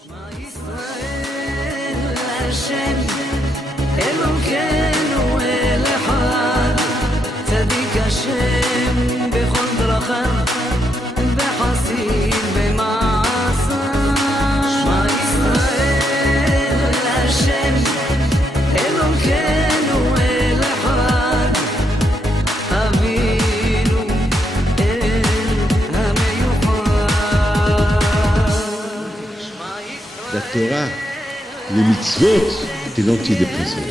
La Torah, les mitzvot, c'est l'antidépresseur.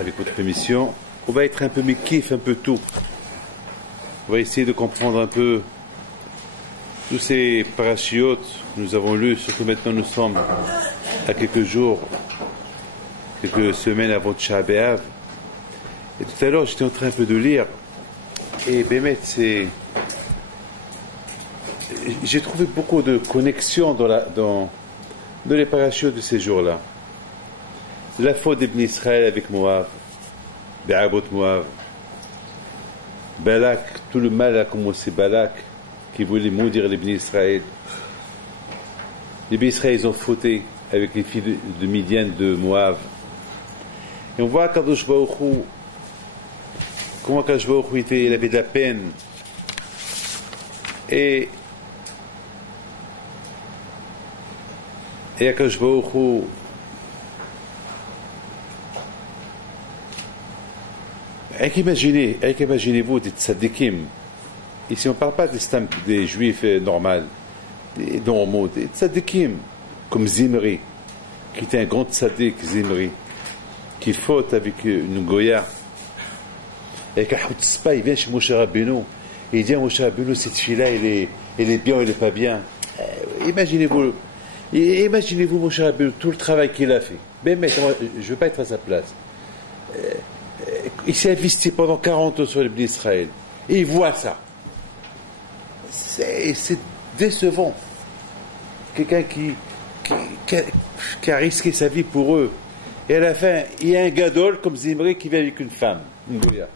Avec votre émission, on va être un peu mékif, un peu tout. On va essayer de comprendre un peu tous ces parachiotes que nous avons lus, surtout maintenant nous sommes à quelques jours, quelques semaines avant Tisha B'Av. Et tout à l'heure, j'étais en train un peu de lire, et Bémet, j'ai trouvé beaucoup de connexions dans les parachiotes de ces jours-là. La faute d'Ibn Israël avec Moab, Be'abot Moab, Balak, tout le mal a commencé, Balak, qui voulait maudire les Ibn Israël. Les Ibn Israël, ils ont fauté avec les filles de Midian, de Moab. Et on voit Kadosh Baruch Hu, comment Kadosh Baruch Hu il avait de la peine. Et Kadosh Baruch Hu, imaginez-vous des tzadikim. Ici, on ne parle pas des juifs normaux, des normaux, des tzadikim, comme Zimri, qui était un grand tzadik, Zimri, qui faute avec une goya. Et quand il vient chez Moshe Rabbeinu, et il dit à Moshe Rabbeinu, cette fille-là, elle est bien ou elle n'est pas bien. Imaginez-vous Moshe Rabbeinu, tout le travail qu'il a fait. Mais je ne veux pas être à sa place. Il s'est investi pendant 40 ans sur les Bnei Israël. Et il voit ça. C'est décevant. Quelqu'un qui a risqué sa vie pour eux. Et à la fin, il y a un gadol comme Zimri qui vient avec une femme, une goya.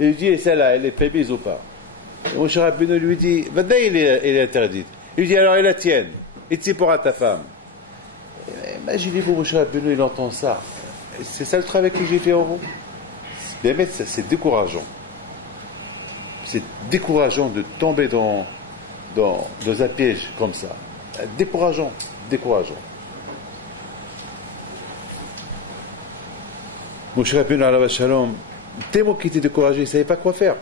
Et il lui dit, et celle-là, elle est permise ou pas? Et Moshe Rabbeinu lui dit, maintenant elle est interdite. Il lui dit, alors elle la tienne. Et tu pourras ta femme. Imaginez-vous, Moshe Rabbeinu, il entend ça. C'est ça le travail que j'ai fait en vous? Mais c'est décourageant. C'est décourageant de tomber dans un piège comme ça. Décourageant. Moshe Rabbeinu alav shalom, tellement qu'il était découragé, il ne savait pas quoi faire.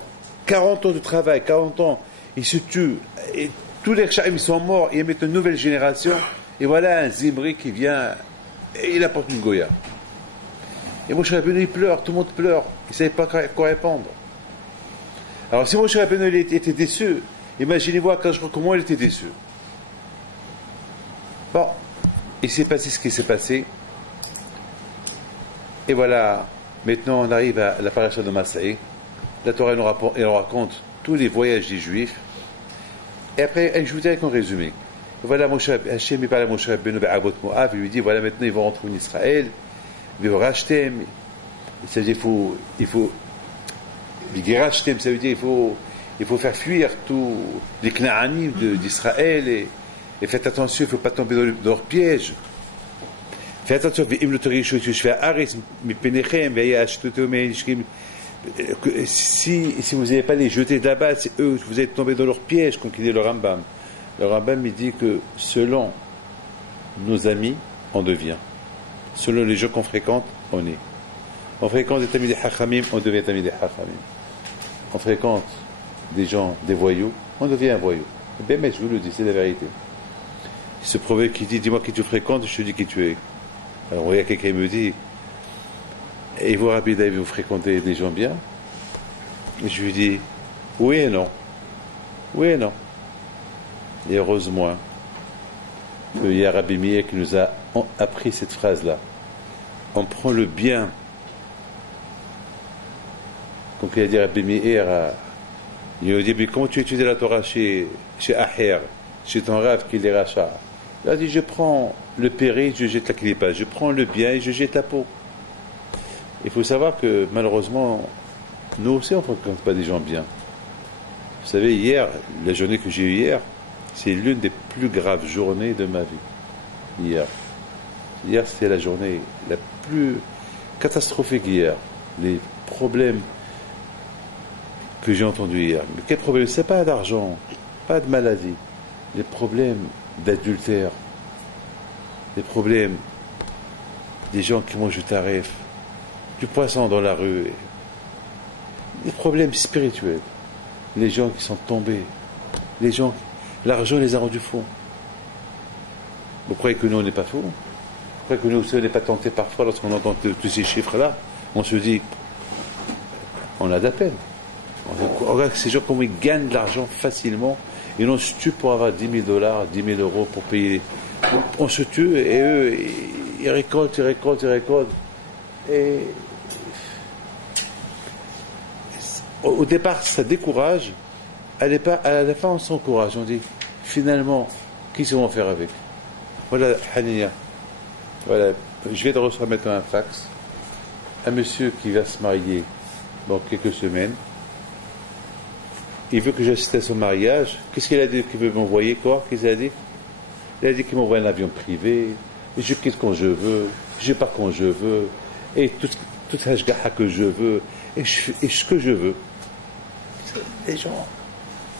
40 ans de travail, 40 ans, il se tue, et tous les Chaim sont morts, ils mettent une nouvelle génération, et voilà un Zimri qui vient, et il apporte une goya. Et Moshe Rabbeinu, il pleure, tout le monde pleure. Il ne savait pas quoi répondre. Alors si Moshe Rabbeinu était déçu, imaginez-vous comment il était déçu. Bon, il s'est passé ce qui s'est passé. Et voilà, maintenant on arrive à la paracha de Massaï. La Torah nous raconte tous les voyages des Juifs. Et après, je vous dirais qu'en résumé. Et voilà, Hachem parle à Moshe Rabbeinu Be'abot Moab, il lui dit, voilà, maintenant ils vont rentrer en Israël. V'orashtem, ça veut dire il faut V'gerashtem, ça veut dire il faut faire fuir tous les Knaanim d'Israël et faites attention, il ne faut pas tomber dans leur piège. Faites attention, si vous n'allez pas les jeter de là-bas, c'est eux, vous êtes tombés dans leur piège, comme dit le Rambam. Le Rambam il dit que selon nos amis, on devient. Selon les gens qu'on fréquente, on est. On fréquente des tamis des hachamim, on devient tamis des hachamim. On fréquente des gens, des voyous, on devient un voyou. Ben, mais je vous le dis, c'est la vérité. Ce proverbe qui dit, dis-moi qui tu fréquentes, je te dis qui tu es. Alors, il y a quelqu'un qui me dit, et vous, Rabbi David, vous fréquentez des gens bien? Et je lui dis, oui et non. Oui et non. Et heureusement qu'il y a Rabbi Meir qui nous a appris cette phrase-là. On prend le bien. Comme il a dit Rabbi Meir, il lui dit, mais comment tu étudies la Torah chez Aher, chez ton Rav qui est Racha? Il a dit, je prends le péril, je jette la clipa, je prends le bien et je jette la peau. Il faut savoir que malheureusement, nous aussi on ne fréquente pas des gens bien. Vous savez, hier, la journée que j'ai eue hier, c'est l'une des plus graves journées de ma vie. Hier, c'était la journée la plus catastrophique hier. Les problèmes que j'ai entendus hier. Mais quel problème? C'est pas d'argent, pas de maladie. Les problèmes d'adultère, les problèmes des gens qui mangent du tarif, du poisson dans la rue, des problèmes spirituels, les gens qui sont tombés, les gens, l'argent les a rendus fous. Vous croyez que nous on n'est pas fous? Vous croyez que nous aussi on n'est pas tentés parfois lorsqu'on entend tous ces chiffres-là? On se dit, on a de la peine. On regarde ces gens comment ils gagnent de l'argent facilement. Et on se tue pour avoir $10 000, 10 000 euros pour payer. On se tue et eux, ils récoltent. Et au départ, ça décourage. À la fin, on s'encourage. On dit, finalement, qu'est-ce qu'on va faire avec? Voilà, Hania. Voilà, je vais de recevoir maintenant un fax. Un monsieur qui va se marier dans quelques semaines. Il veut que j'assiste à son mariage. Qu'est-ce qu'il a dit qu'il veut m'envoyer? Quoi? Qu'est-ce qu'il a dit? Il a dit qu'il m'envoie un avion privé. Et je quitte quand je veux. Je pars quand je veux. Et toute hashgaha que je veux. Et ce que je veux. Les gens.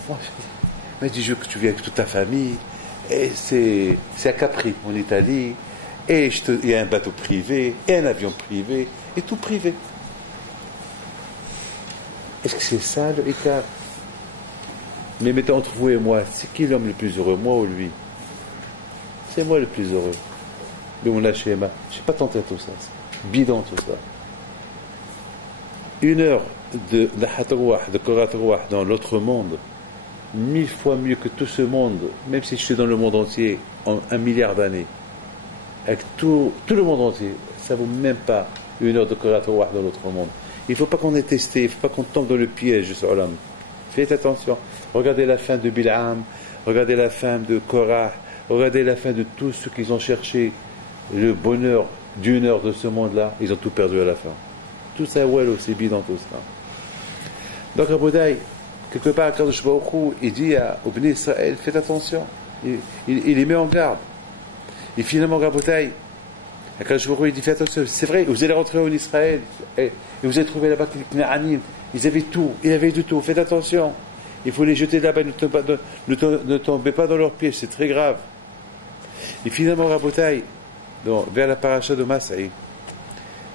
Moi, il m'a dit, je veux que tu viennes avec toute ta famille. Et c'est à Capri, en Italie. Et il y a un bateau privé. Et un avion privé. Et tout privé. Est-ce que c'est ça le écart? Mais mettons entre vous et moi, c'est qui l'homme le plus heureux, moi ou lui? C'est moi le plus heureux. Mais mon schéma, je n'ai pas tenté à tout ça. Bidon tout ça. 1 heure de Korat Rouah dans l'autre monde, 1000 fois mieux que tout ce monde, même si je suis dans le monde entier en 1 milliard d'années, avec tout le monde entier, ça ne vaut même pas 1 heure de Korat Rouah dans l'autre monde. Il ne faut pas qu'on ait testé, il ne faut pas qu'on tombe dans le piège de ce Olam. Faites attention. Regardez la fin de Bil'am, regardez la fin de Korah, regardez la fin de tous ceux qui ont cherché le bonheur d'1 heure de ce monde-là, ils ont tout perdu à la fin. Tout ça, ouais, c'est bidon tout ça. Donc, Aboudaï, quelque part, Kadosh Baruch Hu, il dit au Bnei Israël, faites attention. Il les met en garde. Et finalement, Aboudaï, Kadosh Baruch Hu, il dit, faites attention. C'est vrai, vous allez rentrer en Israël, et vous allez trouver là-bas les Knaanim. Ils avaient tout, ils avaient du tout. Faites attention. Il faut les jeter là-bas, ne tombez pas dans leurs pièges, c'est très grave. Et finalement, Rabotai, vers la paracha de Masaï,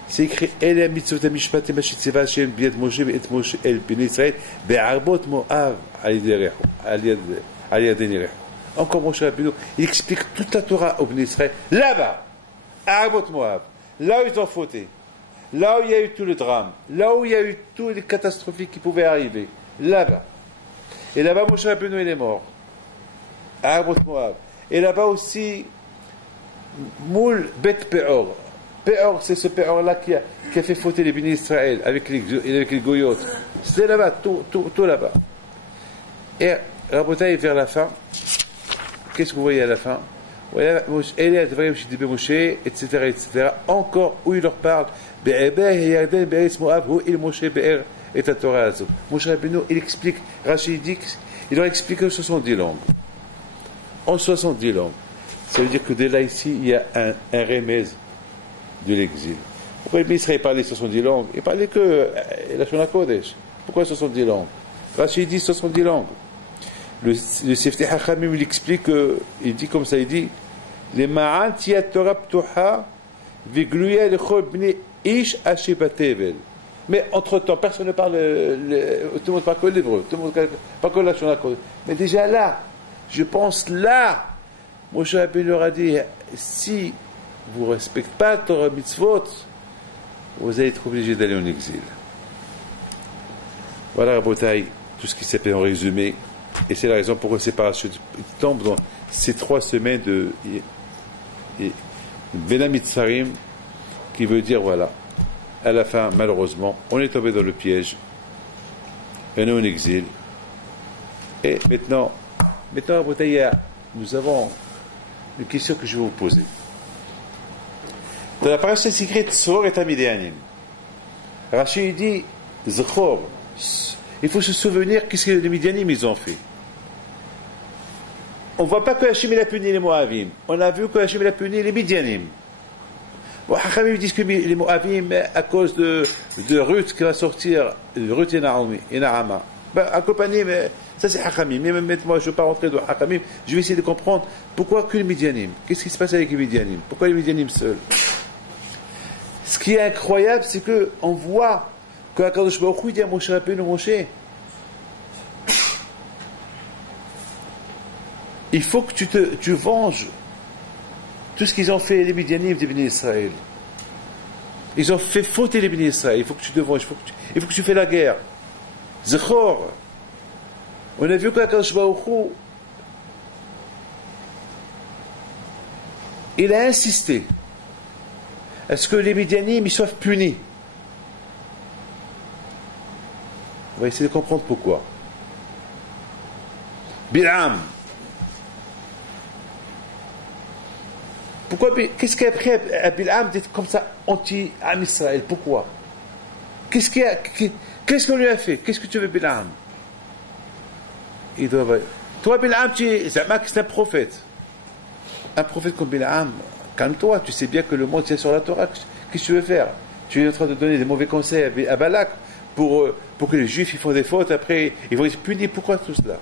c'est écrit El mitzvot mishpat mashitseva Hashem biad Moshe et Moshe el bnei Israël be'arbot Moav al yad Nireh. Encore Moshe Rabbeinu, il explique toute la Torah au bnei Israël, là-bas, à Arbot Moav, là où ils ont fauté. Là où il y a eu tout le drame, là où il y a eu toutes les catastrophes qui pouvaient arriver, là-bas. Et là-bas, Moshe Rabbeinu, il est mort. À Arbot Moab. Et là-bas aussi, Moul Bet Peor. Peor, c'est ce Peor-là qui a fait fauter les bénis d'Israël avec les Goyot. C'est là-bas, tout là-bas. Et Rabotai, vers la fin, qu'est-ce que vous voyez à la fin? Etc. Encore où il leur parle. Moshe Rabbeinu, il explique, Rachid dit, il leur explique en 70 langues. En 70 langues. Ça veut dire que dès là, ici, il y a un remède de l'exil. Pourquoi Israël parlait 70 langues? Il parlait que la Shona Kodesh. Pourquoi 70 langues? Rachid dit 70 langues. Le Seftei Hachamim, il explique, il dit comme ça, il dit, les ma'an tiyat Torah ptuha vigluya lechol bnei ish ashibatevel. Mais entre-temps, personne ne parle, tout le monde parle que l'hébreu, tout le monde parle que la Shona Kodesh. Mais déjà là, je pense là, Moshe Rabbeinu leur a dit, si vous ne respectez pas Torah mitzvot, vous allez être obligé d'aller en exil. Voilà, Rabotai, tout ce qui s'appelle en résumé. Et c'est la raison pourquoi ces parachutes tombent dans ces 3 semaines de Vena Mitzarim, qui veut dire, voilà, à la fin, malheureusement, on est tombé dans le piège, on est en exil. Et maintenant, nous avons une question que je vais vous poser. Dans la paracha, c'est écrit Tzor et Amidianim. Rashi dit Zchor. Il faut se souvenir qu'est-ce que les Midianim ils ont fait. On ne voit pas que Hachem a puni les Moavim. On a vu que Hachem a puni les Midianim. Bon, Hachamim disent que les Moavim, à cause de Ruth qui va sortir, Ruth et Naomi, et Nahama, accompagné, mais ça c'est Hachamim. Mais même moi, je ne veux pas rentrer dans Hachamim. Je vais essayer de comprendre pourquoi que les Midianim. Qu'est-ce qui se passe avec les Midianim? Pourquoi les Midianim seuls? Ce qui est incroyable, c'est qu'on voit que Akadosh Baruch Hu dit à Moshe Rabbeinu, Moshe, il faut que tu venges tout ce qu'ils ont fait les Midianim des Béni Israël. Ils ont fait fauter les Béni Israël. Il faut que tu te venges. Il faut que tu fais la guerre. Zechor. On a vu qu'Akadosh Baruch Hu, il a insisté à ce que les Midianim ils soient punis. On va essayer de comprendre pourquoi. Bilam. Pourquoi? Qu'est-ce qui a pris à Bilam d'être comme ça anti-Am Israël? Pourquoi? Qu'est-ce qu'on lui a fait? Qu'est-ce que tu veux, Bilam? Toi, Bilam, c'est un prophète. Un prophète comme Bilam, calme-toi, tu sais bien que le monde tient sur la Torah. Qu'est-ce que tu veux faire? Tu es en train de donner des mauvais conseils à Balak pour que les Juifs ils font des fautes, après ils vont être punis. Pourquoi tout cela?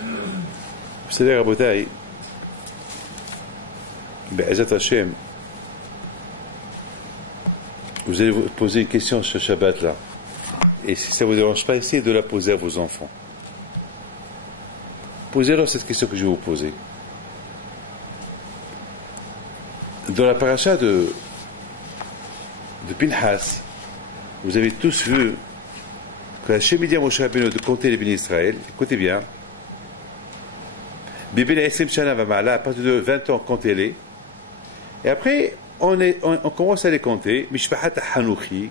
Vous savez, Rabotai, Be'ezat Hashem, vous allez vous poser une question ce Shabbat là. Et si ça ne vous dérange pas, essayez de la poser à vos enfants. Posez-leur cette question que je vais vous poser. Dans la paracha de Pinhas, vous avez tous vu que Hachem dit à Moshe Rabbeinu de compter les bénis d'Israël. Écoutez bien. À partir de 20 ans, comptez-les. Et après, on commence à les compter. Mishpahat Hanouchi,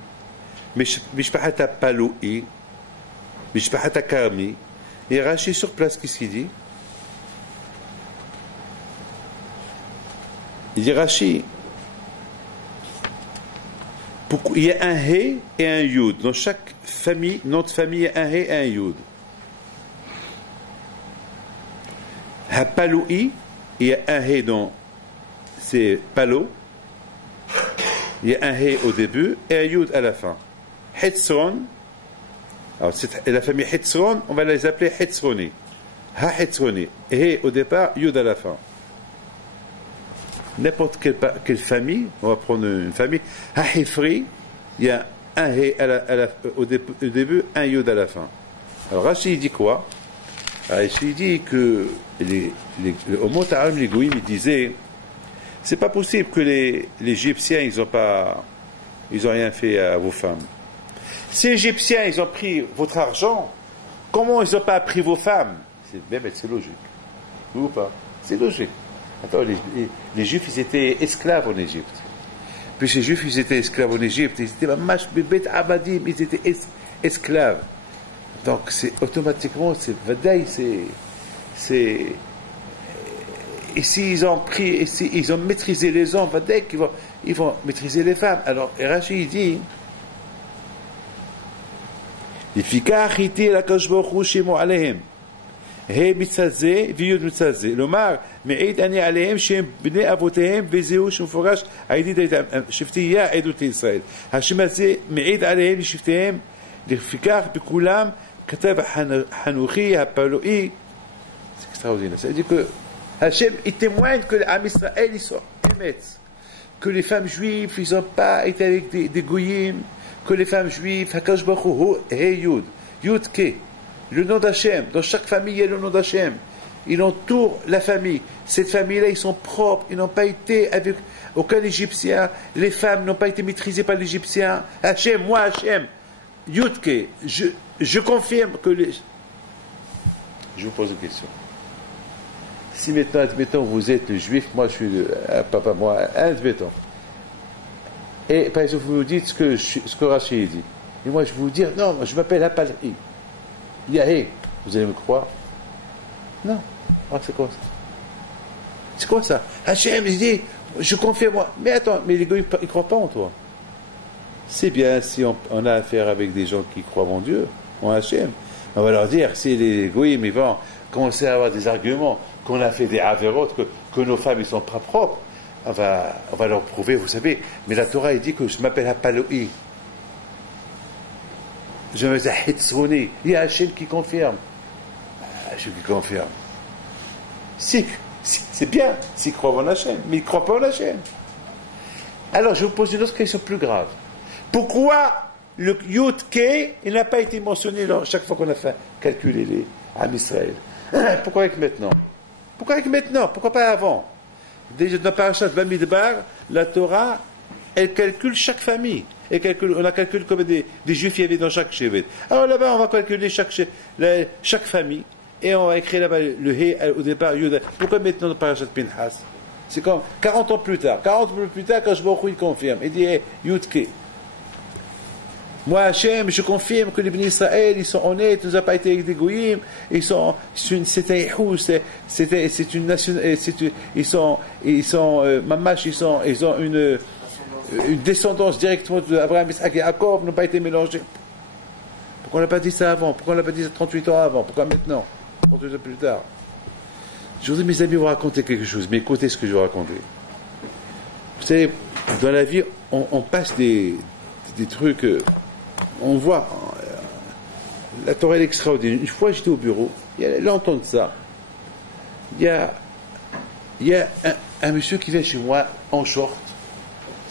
Mishpahat Paloui, Mishpahat Karmi. Et Rashi sur place, qu'est-ce qu'il dit? Il dit Rashi, il y a un He et un Yud. Dans chaque famille, nom de famille, il y a un He et un Yud. Hapaloui, il y a un He dans c'est Palo. Il y a un He au début et un Yud à la fin. Hetzron, alors la famille Hetzron, on va les appeler Hetzroni. Ha-Hetzroni. He au départ, Yud à la fin. N'importe quelle famille, on va prendre une famille, Ha-Hifri, il y a un He au début, un Yud à la fin. Alors Rashi dit quoi? Rashi dit que au Mont Aram, les Goïm, ils disaient c'est pas possible que les Égyptiens, ils ont rien fait à vos femmes. Si les Égyptiens, ils ont pris votre argent, comment ils n'ont pas pris vos femmes? C'est logique. Oui ou pas? C'est logique. Attends, les Juifs, ils étaient esclaves en Égypte. Puis les Juifs, ils étaient esclaves en Égypte. Ils étaient mashbibet abadim, ils étaient esclaves. Donc, c'est automatiquement, c'est vadaï, c'est. Ici, ils ont pris, ici, ils ont maîtrisé les hommes, vadaï, ils vont maîtriser les femmes. Alors, Rashi, il dit. לפיכך הטיל הקדוש ברוך הוא שמו עליהם ה' מצד זה וי' מצד זה, לומר מעיד אני עליהם שהם בני אבותיהם וזהו שמפורש על ידי שבטייה עדות לישראל. השם הזה מעיד עליהם לשבטיהם, לפיכך בכולם כתב החנוכי הפלואי. C'est extraordinaire. Ça veut dire que Hachem il témoigne que l'âme Israël ils sont émettent, que les femmes juives ils n'ont pas été avec des goyim, que les femmes juives, Hakadosh Baruch Hu, He Yud, Yud Ke, le nom d'Hachem, dans chaque famille il y a le nom d'Hachem, il entoure la famille, cette famille-là ils sont propres, ils n'ont pas été avec aucun Égyptien, les femmes n'ont pas été maîtrisées par l'Égyptien, Hachem, moi Hachem, Yud Ke, je confirme que les... Je vous pose une question. Si maintenant, admettons, vous êtes juif, moi je suis papa, moi, admettons. Et par exemple, vous me dites ce que Rashi dit. Et moi, je vais vous dire, non, je m'appelle Hapalhi. Yahé. Vous allez me croire? Non. Ah, c'est quoi ça? C'est quoi ça? Hachem, il dit, je confie moi. Mais attends, mais les gars, ils ne croient pas en toi. C'est bien si on a affaire avec des gens qui croient en Dieu, en Hachem. On va leur dire, si les goïms ils vont commencer à avoir des arguments, qu'on a fait des avérotes, que nos femmes, ils sont pas propres, on va leur prouver, vous savez. Mais la Torah, il dit que je m'appelle Hapaloi. Je me dis Hitzroni. Il y a Hachem qui confirme. Hachem qui confirme. C'est bien s'ils croient en Hachem, mais ils ne croient pas en Hachem. Alors, je vous pose une autre question plus grave. Pourquoi le Yud Ke, il n'a pas été mentionné chaque fois qu'on a fait calculer les Am Israël? Pourquoi avec maintenant? Pourquoi avec maintenant? Pourquoi pas avant? Déjà dans Parashat Bamidbar, la Torah, elle calcule chaque famille. On a calculé comme des juifs il y avait dans chaque chevet. Alors là-bas, on va calculer chaque famille. Et on va écrire là-bas le He au départ, Yuda. Pourquoi maintenant dans Parashat Pinhas? C'est comme 40 ans plus tard. 40 ans plus tard, quand je vois où il confirme. Il dit, hey, Yudke. Moi, Hachem, je confirme que les bénis Israël, ils sont honnêtes, ils n'ont pas été avec des goyim, c'est un éhou, c'est une nation, mamash, ils ont une descendance directement d'Abraham, Isaac et Jacob, n'ont pas été mélangés. Pourquoi on n'a pas dit ça avant? Pourquoi on n'a pas dit ça 38 ans avant? Pourquoi maintenant? 38 ans plus tard. Je voudrais, mes amis, vous raconter quelque chose, mais écoutez ce que je vais raconter. Vous savez, dans la vie, on passe des trucs, on voit, la Torah est extraordinaire. Une fois, j'étais au bureau, il y a longtemps de ça, il y a un monsieur qui vient chez moi en short.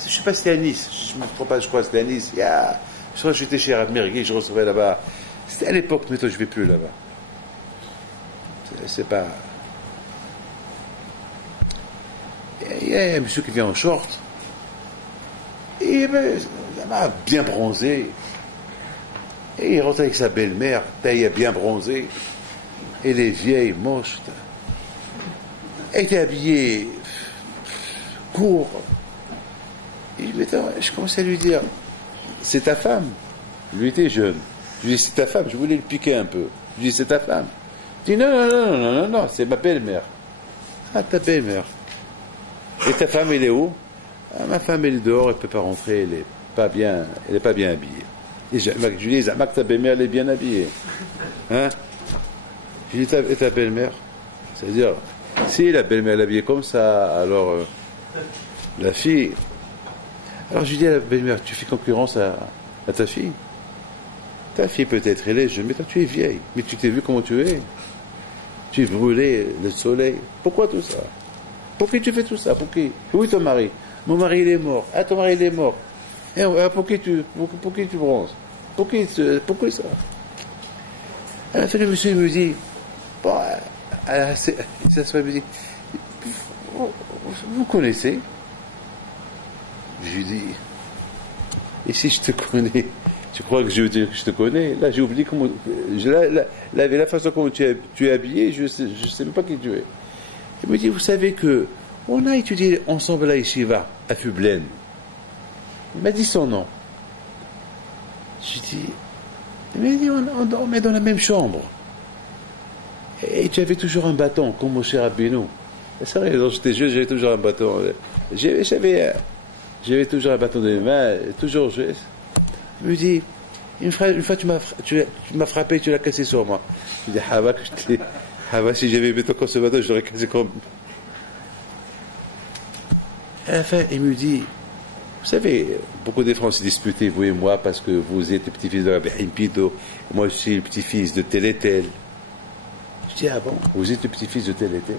Je ne sais pas si c'était à Nice, je ne me trompe pas, je crois que c'était à Nice. Je crois que j'étais chez Rav Mergui, je recevais là-bas. C'était à l'époque, maintenant je ne vais plus là-bas. C'est pas. Il y a un monsieur qui vient en short. Et il m'a bien bronzé. Et il rentre avec sa belle-mère, taille bien bronzée. Et les vieilles, moches. Elle était habillée court. Et je commençais à lui dire, c'est ta femme. Lui était jeune. Je lui dis, c'est ta femme. Je voulais le piquer un peu. Je lui dis, c'est ta femme. Il dit, non, c'est ma belle-mère. Ah, ta belle-mère. Et ta femme, elle est où? Ah, ma femme, elle est dehors, elle ne peut pas rentrer, elle n'est pas bien habillée. Et je lui dis, Zamak, ta belle-mère, elle est bien habillée. Hein? Je lui dis, et ta belle-mère? C'est-à-dire, si la belle-mère est habillée comme ça, alors la fille. Alors je lui dis à la belle-mère, tu fais concurrence à ta fille? Ta fille peut-être, elle est jeune, mais toi tu es vieille. Mais tu t'es vu comment tu es? Tu es brûlé, le soleil. Pourquoi tout ça? Pourquoi tu fais tout ça? Pour qui? Où est ton mari? Mon mari il est mort. Ah, ton mari il est mort. Et pour qui tu bronzes? Pourquoi ça? À la fin, le monsieur il me dit, bon, ça se me dit, vous connaissez? Je lui dis, et si je te connais, tu crois que je veux dire que je te connais? Là, j'ai oublié comment, la façon dont tu es habillé, je sais même pas qui tu es. Il me dit, vous savez que on a étudié ensemble à la Yeshiva, à Fublen. Il m'a dit son nom. Je dis, il m'a dit, on dormait dans la même chambre. Et tu avais toujours un bâton, comme mon cher Rabbeinu. C'est vrai, quand j'étais jeune, j'avais toujours un bâton. J'avais toujours un bâton de mes mains, toujours. Il me dit, une fois tu m'as frappé, tu l'as cassé sur moi. Je dis, Hava, si j'avais mis ton ce bâton, je l'aurais cassé comme. À la fin, il me dit, vous savez, beaucoup de Français disputaient, vous et moi, parce que vous êtes le petit-fils de Rabbi Impido, moi je suis le petit-fils de tel et tel. Je dis, ah bon, vous êtes le petit-fils de tel et tel.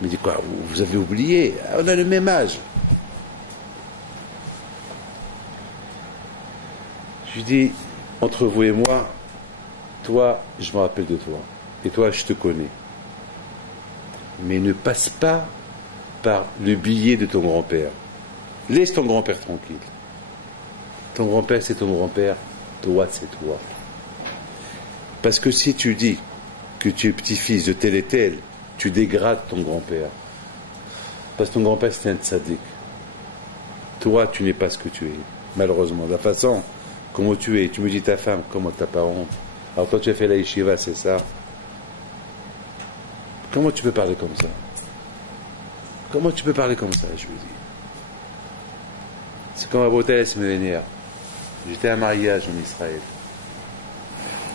Il me dit, quoi, vous avez oublié? On a le même âge. Je lui dis, entre vous et moi, toi, je me rappelle de toi. Et toi, je te connais. Mais ne passe pas par le billet de ton grand-père. Laisse ton grand-père tranquille. Ton grand-père, c'est ton grand-père. Toi, c'est toi. Parce que si tu dis que tu es petit-fils de tel et tel, tu dégrades ton grand-père. Parce que ton grand-père, c'est un tzaddik. Toi, tu n'es pas ce que tu es. Malheureusement. De la façon, comment tu es. Tu me dis ta femme, comment t'as pas honte. Alors toi, tu as fait la yeshiva, c'est ça. Comment tu peux parler comme ça? Comment tu peux parler comme ça, je lui dis. C'est comme Rabotai Esmevenir. J'étais à un mariage en Israël.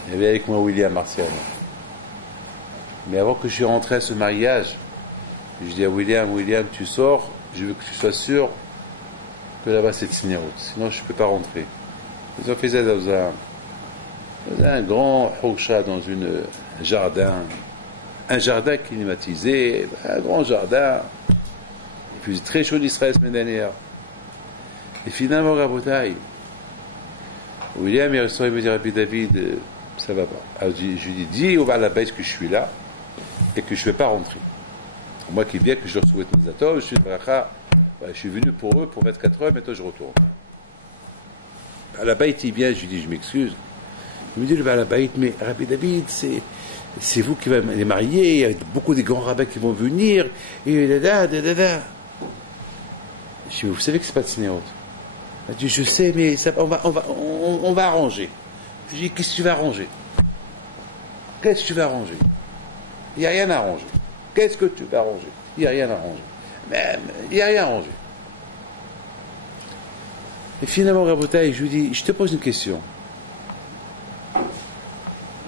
Il y avait avec moi William Marciano. Mais avant que je suis rentré à ce mariage, je dis à William, tu sors, je veux que tu sois sûr que là-bas c'est Tsniaout. Sinon je ne peux pas rentrer. Ils ont fait ça dans un grand hoksha, dans un jardin climatisé, un grand jardin. Il faisait très chaud d'Israël la semaine dernière. Et finalement, Rabotai, William il ressort, il me dit, Rabbi David, ça va pas. Alors, je lui dis au Balabès que je suis là et que je ne vais pas rentrer. Moi qui viens, que je leur souhaite mes atomes, je suis de Bracha, je suis venu pour eux pour 24 heures, maintenant je retourne. Balabès, il vient, je lui dis, je m'excuse. Il me dit, le Balabès, mais Rabbi David, c'est vous qui allez les marier, il y a beaucoup de grands rabbins qui vont venir, et là. Je dis, vous savez que c'est pas de Tsniaout. Il dit, je sais, mais ça, on va arranger. Je dis, qu'est-ce que tu vas arranger? Qu'est-ce que tu vas arranger? Il n'y a rien à arranger. Qu'est-ce que tu vas arranger? Il n'y a rien à arranger. Même, il n'y a rien à arranger. Et finalement, Rabotai, je lui dis, je te pose une question.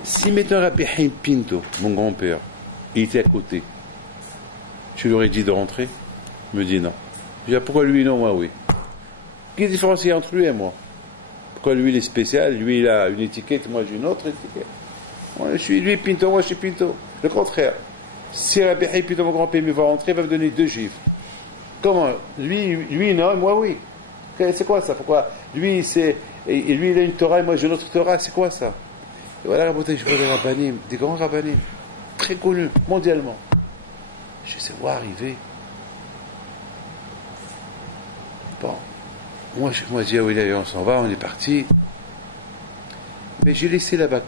Si maintenant Rabbi Haim Pinto, mon grand-père, il était à côté, tu lui aurais dit de rentrer? Il me dit non. Je dis, pourquoi lui non, moi oui? Quelle différence il y a entre lui et moi? Pourquoi lui il est spécial, lui il a une étiquette, moi j'ai une autre étiquette? Moi, je suis lui Pinto, moi je suis Pinto. Le contraire. Si Rabbi Haim Pinto, mon grand-père, me va rentrer, il va me donner 2 gifles. Comment? Lui non, moi oui. C'est quoi ça? Pourquoi? Lui il a une Torah et moi j'ai une autre Torah, c'est quoi ça? Et voilà, je vois des rabbanim, des grands rabbanim, très connus mondialement. Je les vois arriver. Bon, moi je dis, ah oui, on s'en va, on est parti. Mais j'ai laissé là-bas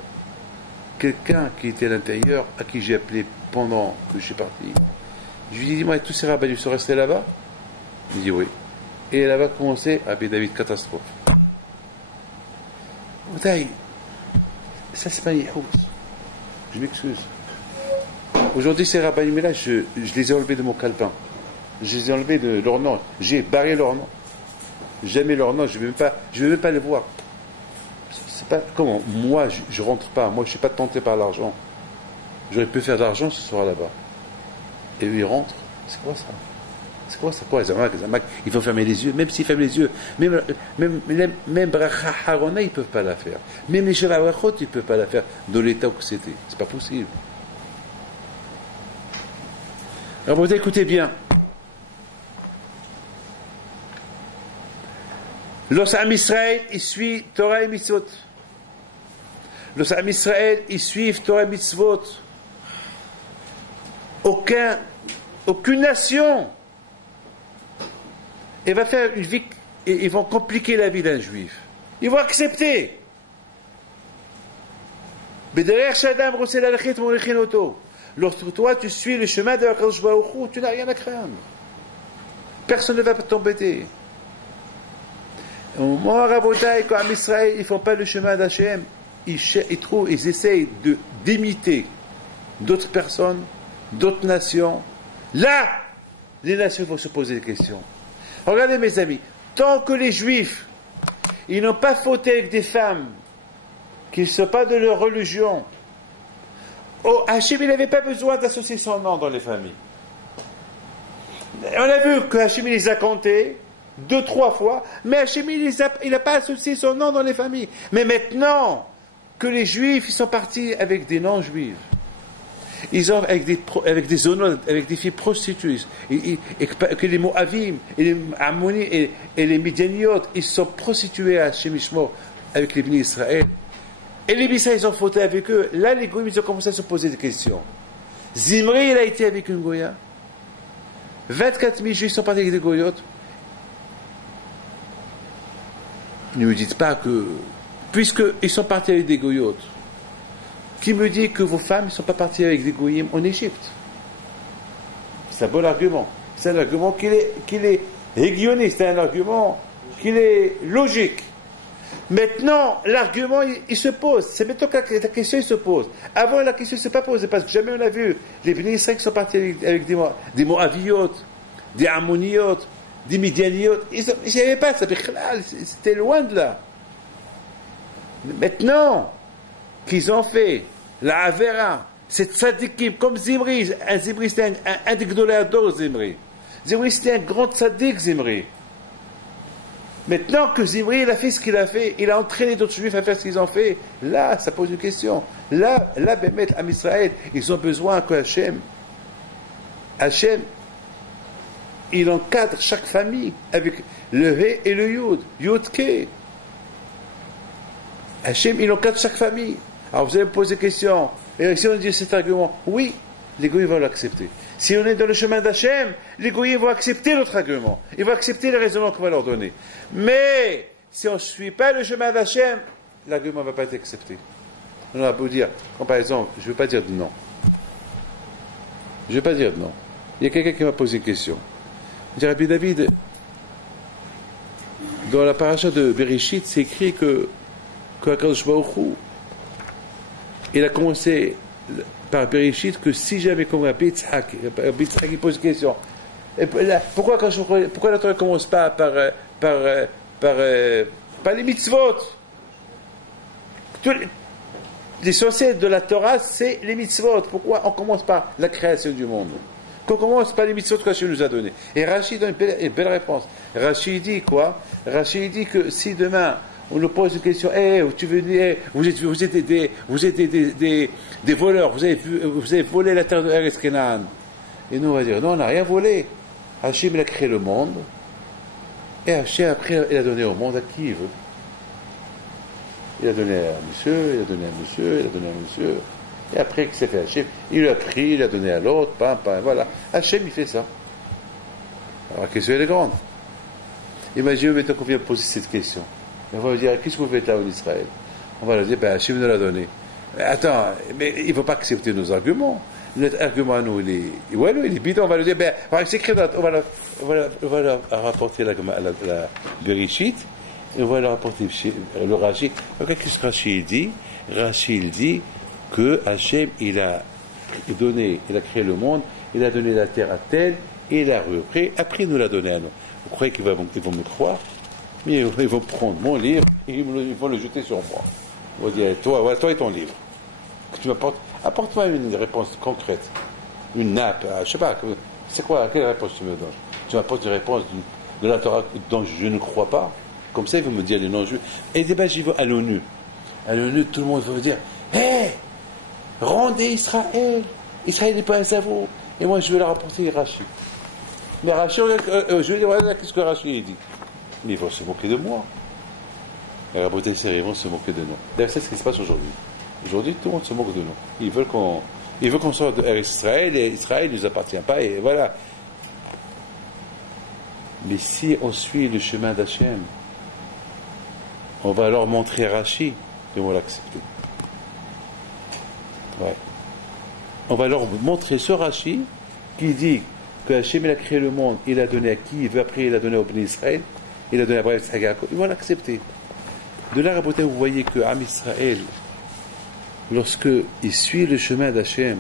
quelqu'un qui était à l'intérieur, à qui j'ai appelé pendant que je suis parti. Je lui ai dit, dis-moi, tous ces rabbanim sont restés là-bas? Il dit oui. Et là-bas commençait, Rabbi David, catastrophe. Ça c'est pas Yehouz. Je m'excuse. Aujourd'hui ces rabbinim là, je les ai enlevés de mon calepin. Je les ai enlevés de leur nom. J'ai barré leur nom. Jamais leur nom. Je ne vais même pas les voir. C'est pas comment. Moi je rentre pas. Moi je suis pas tenté par l'argent. J'aurais pu faire de l'argent ce soir là-bas. Et eux ils rentrent. C'est quoi ça? C'est quoi ça? Quoi, Zamak, il faut fermer les yeux. Même s'ils ferment les yeux, même Bracha Harona, ils ne peuvent pas la faire. Même les Sheva Brachot, ils ne peuvent pas la faire dans l'état où c'était. C'est pas possible. Alors vous écoutez bien. Los Am Israël, ils suivent Torah et Mitzvot. Los Am Israël, ils suivent Torah et Mitzvot. Aucune nation et va faire une vie, et ils vont compliquer la vie d'un juif. Ils vont accepter. Lorsque toi tu suis le chemin de Akadosh Baruch Hu, tu n'as rien à craindre. Personne ne va t'embêter. Au moment Rabotai, quand en Israël, ils ne font pas le chemin d'Hachem, ils essayent d'imiter d'autres personnes, d'autres nations. Là, les nations vont se poser des questions. Regardez mes amis, tant que les juifs, ils n'ont pas fauté avec des femmes qui ne sont pas de leur religion, Hachem, il n'avait pas besoin d'associer son nom dans les familles. On a vu que Hachem, il les a comptés 2-3 fois, mais Hachem, il n'a pas associé son nom dans les familles. Mais maintenant que les juifs, ils sont partis avec des non-juifs, ils ont avec des zones, avec des filles prostituées, et que les Moavim, et les Ammoni, et les Midianiotes, ils sont prostitués à Shemishmo avec les Bnei Israël. Et les Bissa, ils ont fauté avec eux. Là, les Goïms, ils ont commencé à se poser des questions. Zimri, il a été avec une Goya. 24 000 juifs sont partis avec des Goyotes. Ne me dites pas que, puisqu'ils sont partis avec des Goyotes, qui me dit que vos femmes ne sont pas parties avec des Goyim en Égypte? C'est un bon argument. C'est un argument qu'il est régionné, c'est un argument qu'il est logique. Maintenant, l'argument, il se pose. C'est maintenant que la question, il se pose. Avant, la question ne s'est pas posée, parce que jamais on a vu les Bnei Israël qui sont partis avec des Moabiotes, des Ammoniotes, des Midianiotes. Ils ne savaient pas, c'était loin de là. Maintenant qu'ils ont fait la Avera, cette tzadikim, comme Zimri, Zimri c'était un des gdoléadors, Zimri. Zimri c'était un grand tzadik, Zimri. Maintenant que Zimri il a fait ce qu'il a fait, il a entraîné d'autres juifs à faire ce qu'ils ont fait, là, ça pose une question. Là, Bémet, Am Israël, ils ont besoin que Hachem, il encadre chaque famille avec le He et le Yud, Yud-Ke. Hachem, il encadre chaque famille. Alors vous allez me poser des questions. Et si on dit cet argument, oui, les goyim vont l'accepter. Si on est dans le chemin d'Hachem, les goyim vont accepter notre argument. Ils vont accepter les raisonnements qu'on va leur donner. Mais, si on ne suit pas le chemin d'Hachem, l'argument ne va pas être accepté. On va vous dire, comme par exemple, je ne veux pas dire de non. Je ne veux pas dire de non. Il y a quelqu'un qui m'a posé une question. Il dit, Rabbi David, dans la paracha de Bereshit, c'est écrit que HaKadosh Baruch Hu, il a commencé par Bereshit que si jamais comme Rabbi Yitzhak, il pose une question. Pourquoi la Torah ne commence pas par les mitzvot? L'essentiel de la Torah, c'est les mitzvot. Pourquoi on commence par la création du monde? Qu'on commence par les mitzvot que Hachem nous a donnés. Et Rachid donne une belle réponse. Rachid dit quoi? Rachid dit que si demain on nous pose une question, vous êtes des voleurs, vous avez volé la terre de Eretz Canaan. Et nous on va dire, non, on n'a rien volé. Hachem il a créé le monde, et Hachem après il a donné au monde à qui il veut. Il a donné à monsieur, il a donné à monsieur, il a donné à monsieur, et après qu'il s'est fait Hachem, il a pris, il a donné à l'autre, voilà. Hachem il fait ça. Alors la question elle est grande. Imaginez maintenant qu'on vient poser cette question. Et on va lui dire, qu'est-ce que vous faites là en Israël? On va lui dire, Hachem nous l'a donné. Mais attends, mais il ne faut pas accepter nos arguments. Notre argument à nous, il est bidon. On va lui dire, on va leur rapporter la Bereshit, et on va leur rapporter le Rashi. Qu'est-ce que Rashi dit? Rashi dit que Hachem, il a créé le monde, il a donné la terre à tel, et il a repris, après il nous l'a donné à nous. Vous croyez qu'ils vont me croire? Mais ils vont prendre mon livre et ils vont le jeter sur moi. Ils vont dire, toi et ton livre. Que tu m'apportes, apporte-moi une réponse concrète. Une nappe, je ne sais pas, c'est quoi, quelle réponse tu me donnes? Tu m'apportes une réponse de la Torah dont je ne crois pas. Comme ça, ils vont me dire les non-juifs. Et des j'y vais à l'ONU. À l'ONU, tout le monde va me dire, hé, rendez Israël. Israël n'est pas un cerveau. Et moi, je vais leur apporter Rachid. Mais Rachid, je vais dire, voilà, qu'est-ce que Rachid dit? Mais ils vont se moquer de moi. La beauté série, ils vont se moquer de nous. D'ailleurs, c'est ce qui se passe aujourd'hui. Aujourd'hui, tout le monde se moque de nous. Ils veulent qu'on sorte de Israël, et Israël ne nous appartient pas, et voilà. Mais si on suit le chemin d'Hachem, on va leur montrer Rashi, ils vont l'accepter. Ouais. On va leur montrer ce Rashi qui dit que Hachem il a créé le monde, il a donné à qui il veut, après il a donné au Bnei Israël, il a donné à Abraham, ils vont l'accepter. De là, Raboté, vous voyez que Am Israël, lorsqu'il suit le chemin d'Hachem,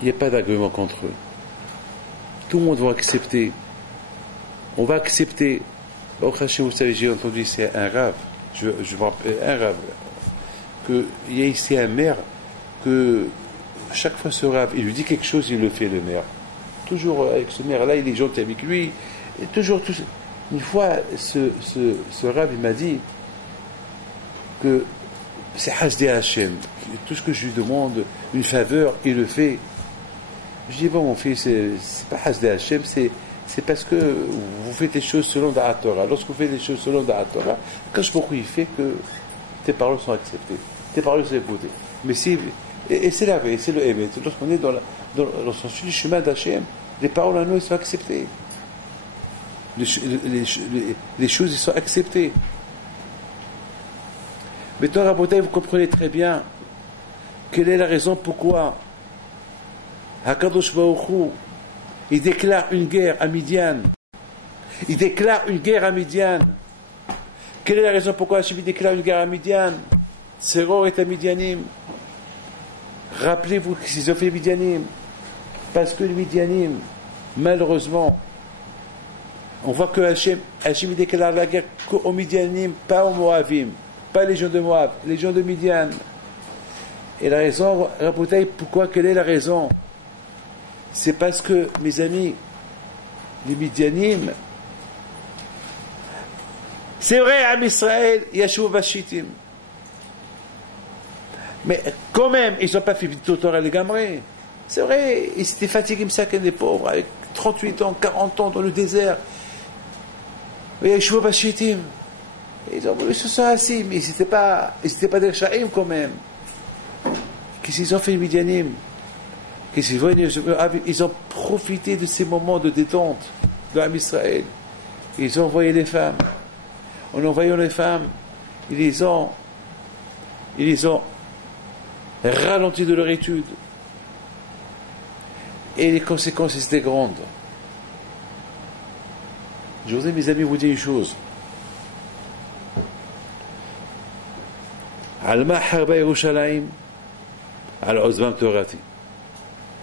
il n'y a pas d'argument contre eux. Tout le monde va accepter. On va accepter. Au Hachem, vous savez, j'ai entendu, c'est un rave, je me rappelle, un rave, qu'il y a ici un maire, que chaque fois ce rave, il lui dit quelque chose, il le fait, le maire. Toujours avec ce maire-là, il est gentil avec lui, et toujours. Une fois, ce rave, il m'a dit que c'est Hasdé Hachem. Tout ce que je lui demande, une faveur, il le fait. Je dis, bon, mon fils, c'est pas Hasdé Hachem, c'est parce que vous faites les choses selon la Torah. Lorsque vous faites les choses selon la Torah, quand je comprends, il fait que tes paroles sont acceptées. Tes paroles sont écoutées. Mais si, et c'est la vraie, c'est le Hémet. Lorsqu'on est lorsqu'on suit le chemin d'Hachem, les paroles à nous, elles sont acceptées. Les choses, elles sont acceptées. Maintenant, Rabotai, vous comprenez très bien quelle est la raison pourquoi HaKadosh Baruch Hu, il déclare une guerre à Midian. Il déclare une guerre à Midian. Quelle est la raison pourquoi Hachem déclare une guerre à Midian? Seror est à Midianim. Rappelez-vous qu'ils ont fait Midianim. Parce que les Midianim, malheureusement, on voit que Hachem déclare la guerre qu'aux Midianim, pas aux Moavim, pas les gens de Moab, les gens de Midian. Et la raison, Raboutaï, pourquoi? Quelle est la raison? C'est parce que, mes amis, les Midianim, c'est vrai, Am Israël, Yashou Vashitim. Mais quand même, ils n'ont pas fait vite Torah les Gamré. C'est vrai, ils étaient fatigués, Msaken, les pauvres, avec 38 ans, 40 ans dans le désert. Yashou Vashitim. Ils se sont assis, mais ils n'étaient pas des Shaim quand même. Qu'est-ce qu'ils ont fait, les Midianim? Ils ont profité de ces moments de détente de l'Am Israël. Ils ont envoyé les femmes. En envoyant les femmes, ils les ont ralentis de leur étude. Et les conséquences étaient grandes. Je voudrais, mes amis, vous dire une chose. Alma harba Yerushalayim al ozvam torati.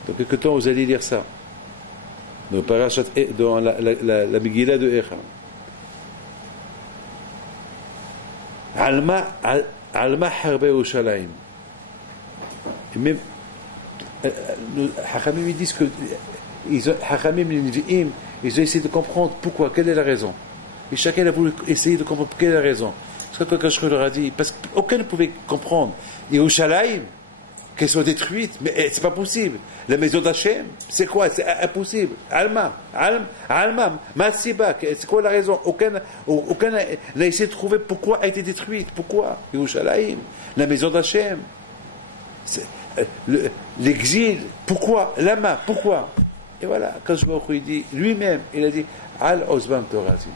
Dans quelque temps, vous allez lire ça. Dans la Megillah de Echa. Alma harba Yerushalayim. Même Hachamim disent que Hachamim les Nevi'im, ils ont essayé de comprendre pourquoi, quelle est la raison. Et chacun a voulu essayer de comprendre quelle est la raison. C'est ce que je leur a dit, parce qu'aucun ne pouvait comprendre. Yerushalayim, qu'elles soient détruites, mais c'est pas possible. La maison d'Hachem, c'est quoi? C'est impossible. Alma, Matsiba, c'est quoi la raison? Aucun n'a essayé de trouver pourquoi a été détruite. Pourquoi? Yerushalayim, la maison d'Hachem. L'exil, pourquoi? Lama, pourquoi? Et voilà, quand je vois il dit, lui-même, il a dit, Al Ozbam Torati.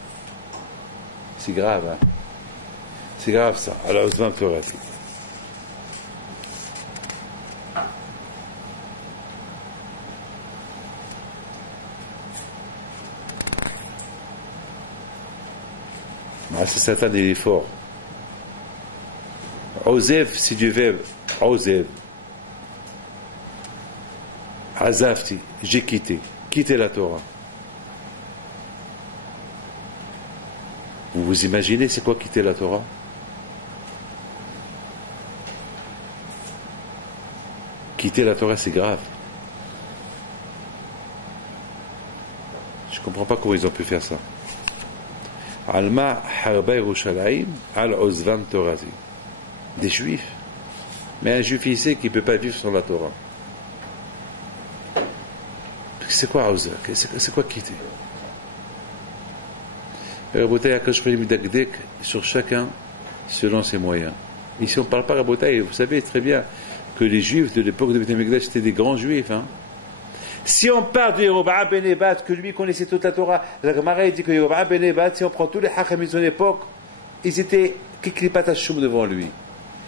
C'est grave, hein? C'est grave ça, Al Ozbam Torati. C'est Satan, il est fort. Ozev, c'est du verbe. Ozev. Azafti, j'ai quitté la Torah. Vous vous imaginez c'est quoi quitter la Torah? Quitter la Torah, c'est grave. Je ne comprends pas comment ils ont pu faire ça. Alma harba Yerushalayim al ozvan torati. Des juifs. Mais un juif, il sait qu'il ne peut pas vivre sans la Torah. C'est quoi Ozvan? C'est quoi quitter? Sur chacun selon ses moyens. Ici on ne parle pas Rabotai, vous savez très bien que les juifs de l'époque de Beth Amikdash étaient des grands juifs. Hein? Si on parle de Yeroboam ben Nebat, que lui connaissait toute la Torah, la Gemara dit que Yeroboam ben Nebat, si on prend tous les Hachamim de son époque, ils étaient Kiklipat Hashum devant lui.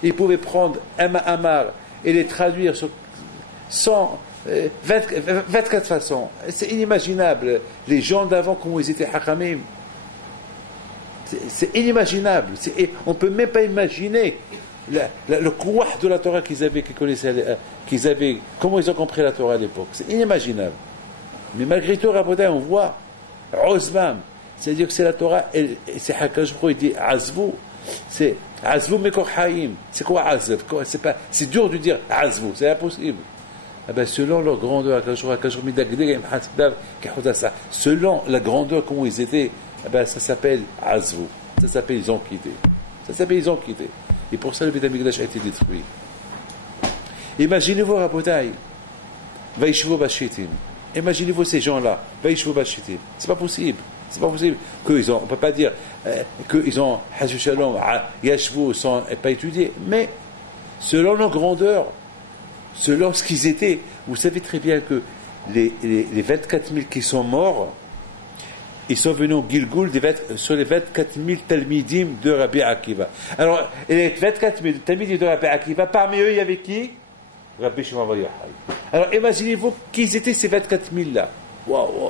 Ils pouvaient prendre Amar et les traduire sur 24 façons. C'est inimaginable. Les gens d'avant, comment ils étaient Hachamim. C'est inimaginable. On ne peut même pas imaginer le kouah de la Torah qu'ils avaient, comment ils ont compris la Torah à l'époque. C'est inimaginable. Mais malgré tout, Rabotai, on voit Ozbam, c'est-à-dire que c'est la Torah, et c'est Hakadosh Baruch Hu, il dit Azvu, c'est Azvu Mekor Haïm. C'est quoi Azv? C'est dur de dire Azvu, c'est impossible. Eh ben, selon leur grandeur, selon la grandeur, comment ils étaient, eh ben, ça s'appelle Azvu. Ça s'appelle ils ont quitté. Et pour ça, le Beth Amikdash a été détruit. Imaginez-vous, Rabotai, Vaishvu Bashitim. Imaginez-vous ces gens-là, Vaishvu Bashitim. C'est pas possible qu'ils ont, on peut pas dire qu'ils ont Hasu Shalom, Yashvu sans pas étudier, mais selon leur grandeur, selon ce qu'ils étaient, vous savez très bien que les 24 000 qui sont morts, ils sont venus au Gilgul sur les 24 000 Talmidim de Rabbi Akiva. Alors, les 24 000 Talmidim de Rabbi Akiva, parmi eux, il y avait qui? Rabbi Shimon Bar Yochai. Alors, imaginez-vous qui étaient ces 24 000 là. Waouh.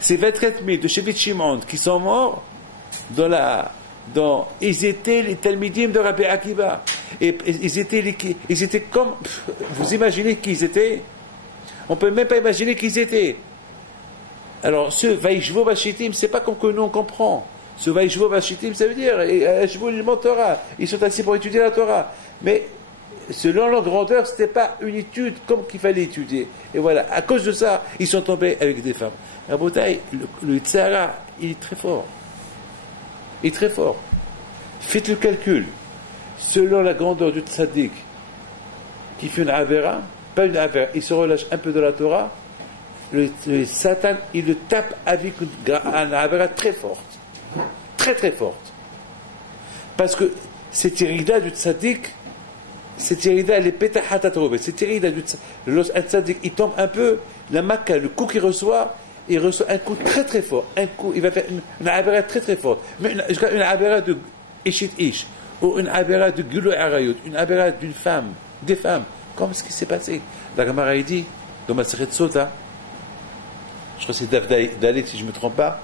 Ces 24 000 de Shevit Shimon qui sont morts, ils étaient les Talmidim de Rabbi Akiva. Et ils étaient comme, vous imaginez qui ils étaient? On ne peut même pas imaginer qui ils étaient. Alors, ce Vaishvo Vashitim, c'est pas comme que nous on comprend. Ce Vaishvo Vashitim, ça veut dire, Vaishvo l'ilmon Torah. Ils sont assis pour étudier la Torah. Mais, selon leur grandeur, c'était pas une étude comme qu'il fallait étudier. Et voilà. À cause de ça, ils sont tombés avec des femmes. Rabotai, le Tzara, il est très fort. Il est très fort. Faites le calcul. Selon la grandeur du tzaddik, qui fait une avera, pas une avera, il se relâche un peu de la Torah, le Satan, il le tape avec une avera très forte. Très très forte. Parce que cette irida du tzaddik, cette irida, elle est pétahatatrouvé. Cette irida du tzaddik, il tombe un peu, la maca, le coup qu'il reçoit, il reçoit un coup très très fort. Un coup, il va faire une avera très très forte. Mais une avera de Ishit Ish, ou une avera de Gulu Arayut, une avera d'une femme, des femmes, comme ce qui s'est passé. La Gemara dit, dans Masechet Sota, je crois que c'est Daf Dalet si je ne me trompe pas,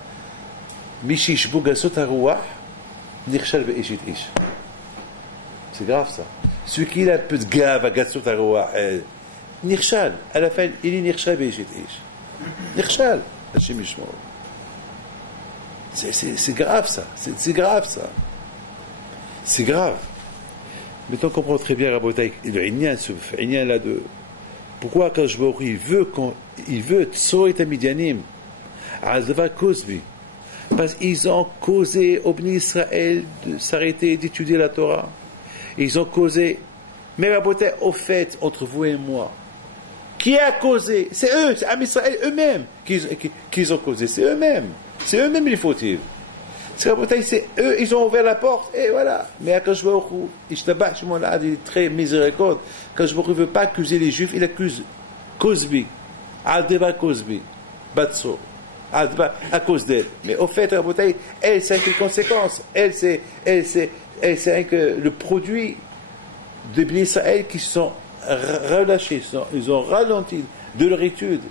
Mishish Buga Sota Ruach, Nirshal Be Ishit Ish. C'est grave ça. Celui qui a un peu de gave à Gatsot Ruach, Nirshal, à la fin, il est Nirshal Be Ishit Ish. Nirshal, Hachem Yishmor. C'est grave ça, c'est grave ça. C'est grave. Maintenant, on comprend très bien, Rabotai, le Inyan, ce Inyan là de. Pourquoi quand je vois il veut Tsorit Amidianim, Azava Kozbi, parce qu'ils ont causé au Bnei Israël de s'arrêter d'étudier la Torah. Ils ont causé. Mais Rabotai, au fait, entre vous et moi, qui a causé? C'est eux, c'est Am Israël eux-mêmes qu'ils ont causé. C'est eux-mêmes. C'est eux-mêmes les fautifs. C'est eux, ils ont ouvert la porte, et voilà. Mais quand je vois il est très miséricorde. Quand je ne veux pas accuser les Juifs, il accuse Kozbi, Aldeba Kozbi, Batso, Aldeba, à cause d'elle. Mais au fait, elle, c'est les conséquences. Elle, c'est le produit de Bnei Israël qui se sont relâchés, ils ont ralenti de leur étude.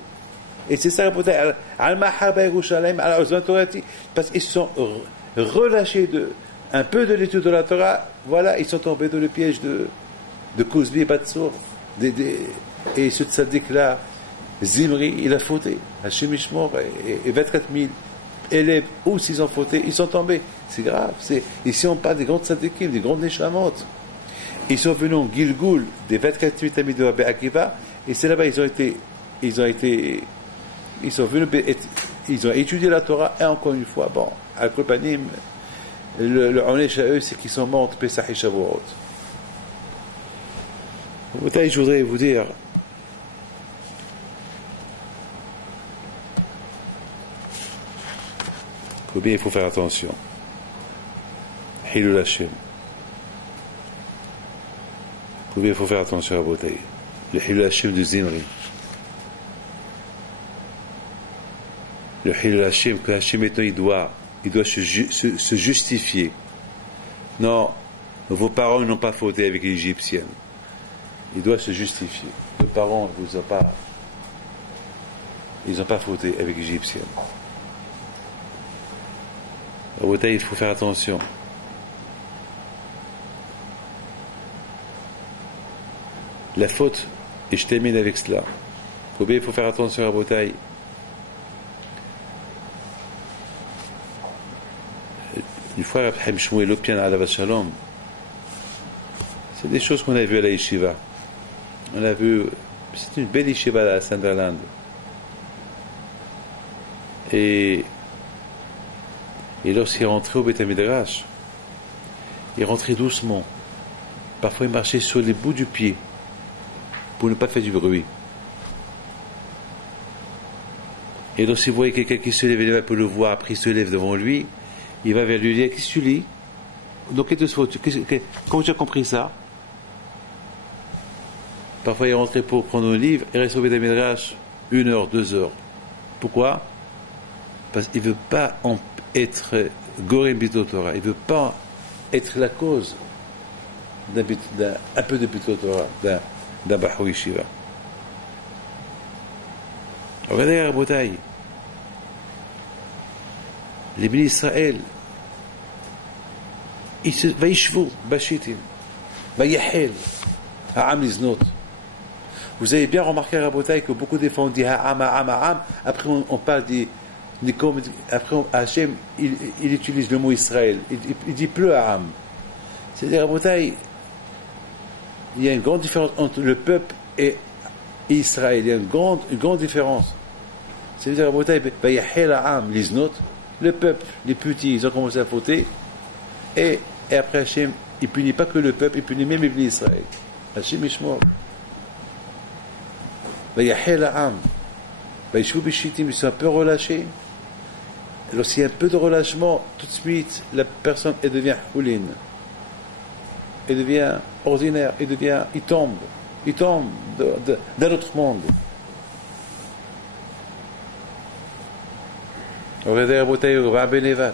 Et c'est ça, parce qu'ils se sont relâchés un peu de l'étude de la Torah, voilà, ils sont tombés dans le piège de Kozbi et Batsour. Et ce tzaddik-là, Zimri, il a fauté. Hachem Yishmor, et 24 000 élèves, où s'ils ont fauté, ils sont tombés. C'est grave. Ici, on parle des grands tzaddikim, des grandes neshamot. Ils sont venus en Gilgoul, des 24 000 amis de Rabbi Akiva, et c'est là-bas, ils sont venus, ils ont étudié la Torah, et encore une fois, bon, à Kopanim, le Onesh à eux, c'est qu'ils sont morts de Pesach et Shavuot. Je voudrais vous dire, combien il faut faire attention. Hilul Hashem. Combien il faut faire attention à Botaï. Le Hilul Hashem de Zimri. Le Hilul Hashem, que Hashem maintenant il doit se justifier. Non, vos parents n'ont pas fauté avec les Égyptiennes. Il doit se justifier. Vos parents ils n'ont pas fauté avec les Égyptiennes. À Botaï, il faut faire attention. La faute, et je termine avec cela. Combien il faut faire attention à Botaï. Une fois, Rabbi Shmuel Lopian Alav Shalom, c'est des choses qu'on a vues à la yeshiva. On a vu, c'est une belle yeshiva à Sunderland. Et lorsqu'il est rentré au Beth Midrash, il rentrait doucement. Parfois, il marchait sur les bouts du pied pour ne pas faire du bruit. Et lorsqu'il voyait quelqu'un qui se lève les mains pour le voir, après il se lève devant lui, il va vers lui dire, qu'est-ce que tu lis? Donc, comment tu as compris ça? Parfois, il rentrait pour prendre un livre, il reste au Beth Midrash 1 heure, 2 heures. Pourquoi? Parce qu'il ne veut pas être Gorem Bito Torah, il ne veut pas être la cause un peu de Bito Torah, d'un Bahou Yeshiva. Regardez la Rabotaï. les Bnei Israël, ils se vaishvu, bashitim, vayahel, ha'am liznot. Vous avez bien remarqué, Rabotai, que beaucoup de fois on dit ha'am, ha'am, ha'am, après on parle des Nikom, après Hachem, il utilise le mot Israël, il dit plus ha'am. C'est-à-dire, Rabotai, il y a une grande différence entre le peuple et Israël, il y a une grande différence. C'est-à-dire, Rabotai, vayahel ha'am liznot, le peuple, les petits, ils ont commencé à fauter, et après Hachem, il ne punit pas que le peuple, il punit même les Bnei Israël. Hachem Ishmor. Vayahel ha'am. Vaishvu bishitim, ils sont un peu relâchés. Alors s'il y a un peu de relâchement, tout de suite, la personne, elle devient houline. Elle devient ordinaire, il tombe d'un autre monde. Regardez Rabotai, Rabbi Nevat.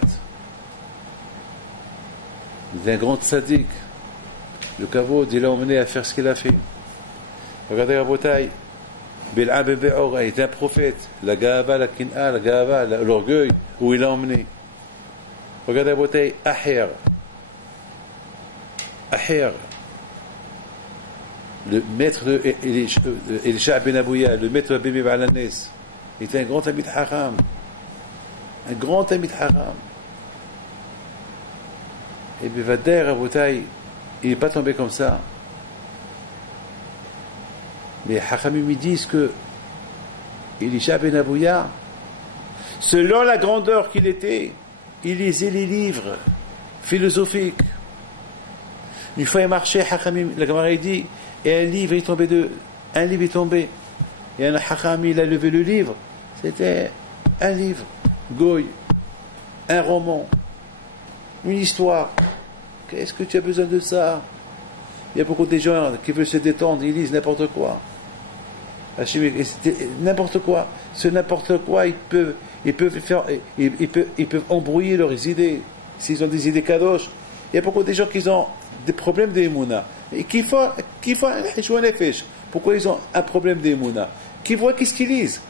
Il est un grand tzaddik. Le kavod, il l'a emmené à faire ce qu'il a fait. Regardez Rabotai, Bil'am ben Be'or, il était un prophète. La gava, la kin'a, la gava, l'orgueil, où il l'a emmené. Regardez Rabotai, Aher, le maître de Elisha ben Abouya, le maître de Bibi Ba'alanes, il était un grand ami de Haram. Un grand ami de Haram. Et Bevader, Rabotai, il n'est pas tombé comme ça. Les Hachamim me disent que Elisha ben Abouya, selon la grandeur qu'il était, il lisait les livres philosophiques. Une fois il marchait, Hachamim, la Gemara dit, et un livre est tombé. Et un Hacham, il a levé le livre. C'était un livre, Goy, un roman, une histoire. Qu'est-ce que tu as besoin de ça? Il y a beaucoup de gens qui veulent se détendre, ils lisent n'importe quoi. N'importe quoi. Ce n'importe quoi, ils peuvent embrouiller leurs idées. S'ils ont des idées kadosh, il y a beaucoup de gens qui ont des problèmes d'émouna. Et qui font un hijou nefesh. Pourquoi ils ont un problème d'émouna? Qui voient qu'est-ce qu'ils lisent.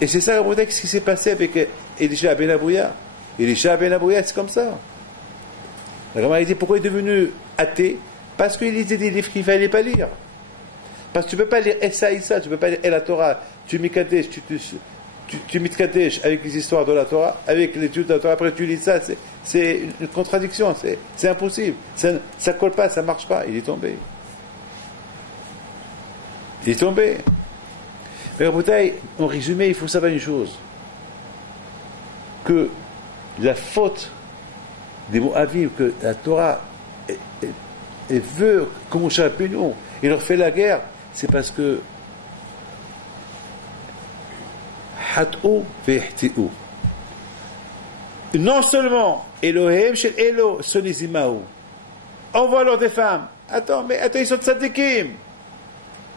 Et c'est ça, ce qui s'est passé avec Elisha ben Abouya. Elisha ben Abouya, c'est comme ça. La Gemara dit pourquoi il est devenu athée? Parce qu'il lisait des livres qu'il ne fallait pas lire. Parce que tu ne peux pas lire Essa Issa, tu ne peux pas lire la Torah, tu mikadesh, tu mitkadesh avec les histoires de la Torah, avec l'étude de la Torah, après tu lis ça, c'est une contradiction, c'est impossible. Ça ne colle pas, ça ne marche pas. Il est tombé. Il est tombé. Mais en résumé, il faut savoir une chose, que la faute des Moabim, que la Torah veut que Moshe Rabbeinu il leur fait la guerre, c'est parce que Hat'u ve'ihti'u. Non seulement Elohim shel Elo sonizimahu, envoie leur des femmes. Attends, ils sont tzadikim.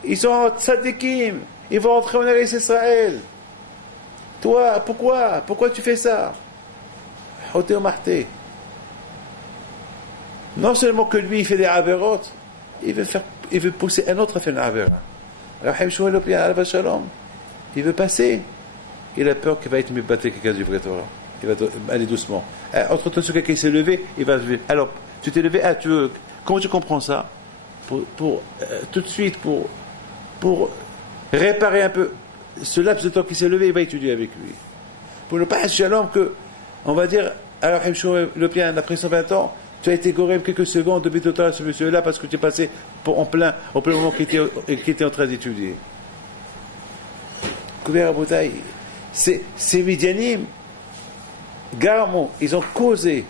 Ils sont tzadikim. Ils vont entrer en Eretz Israël. Toi, pourquoi tu fais ça? Hoté ou marté. Non seulement que lui il fait des avérotes, il veut pousser un autre à faire une avéra. Il veut passer. Il a peur qu'il va être mébatté quelqu'un du vrai Torah. Il va aller doucement. Entre-temps, sur quelqu'un qui s'est levé, il va lever. Alors, tu t'es levé, comment tu comprends ça? Tout de suite, pour réparer un peu ce laps de temps qui s'est levé, il va étudier avec lui. Pour ne pas être shalom que, on va dire, alors, le bien, après 120 ans, tu as été goré quelques secondes de Bitotora à ce monsieur-là parce que tu es passé au plein moment qu'il était en train d'étudier. Ces Midianim, Garmon, ils ont causé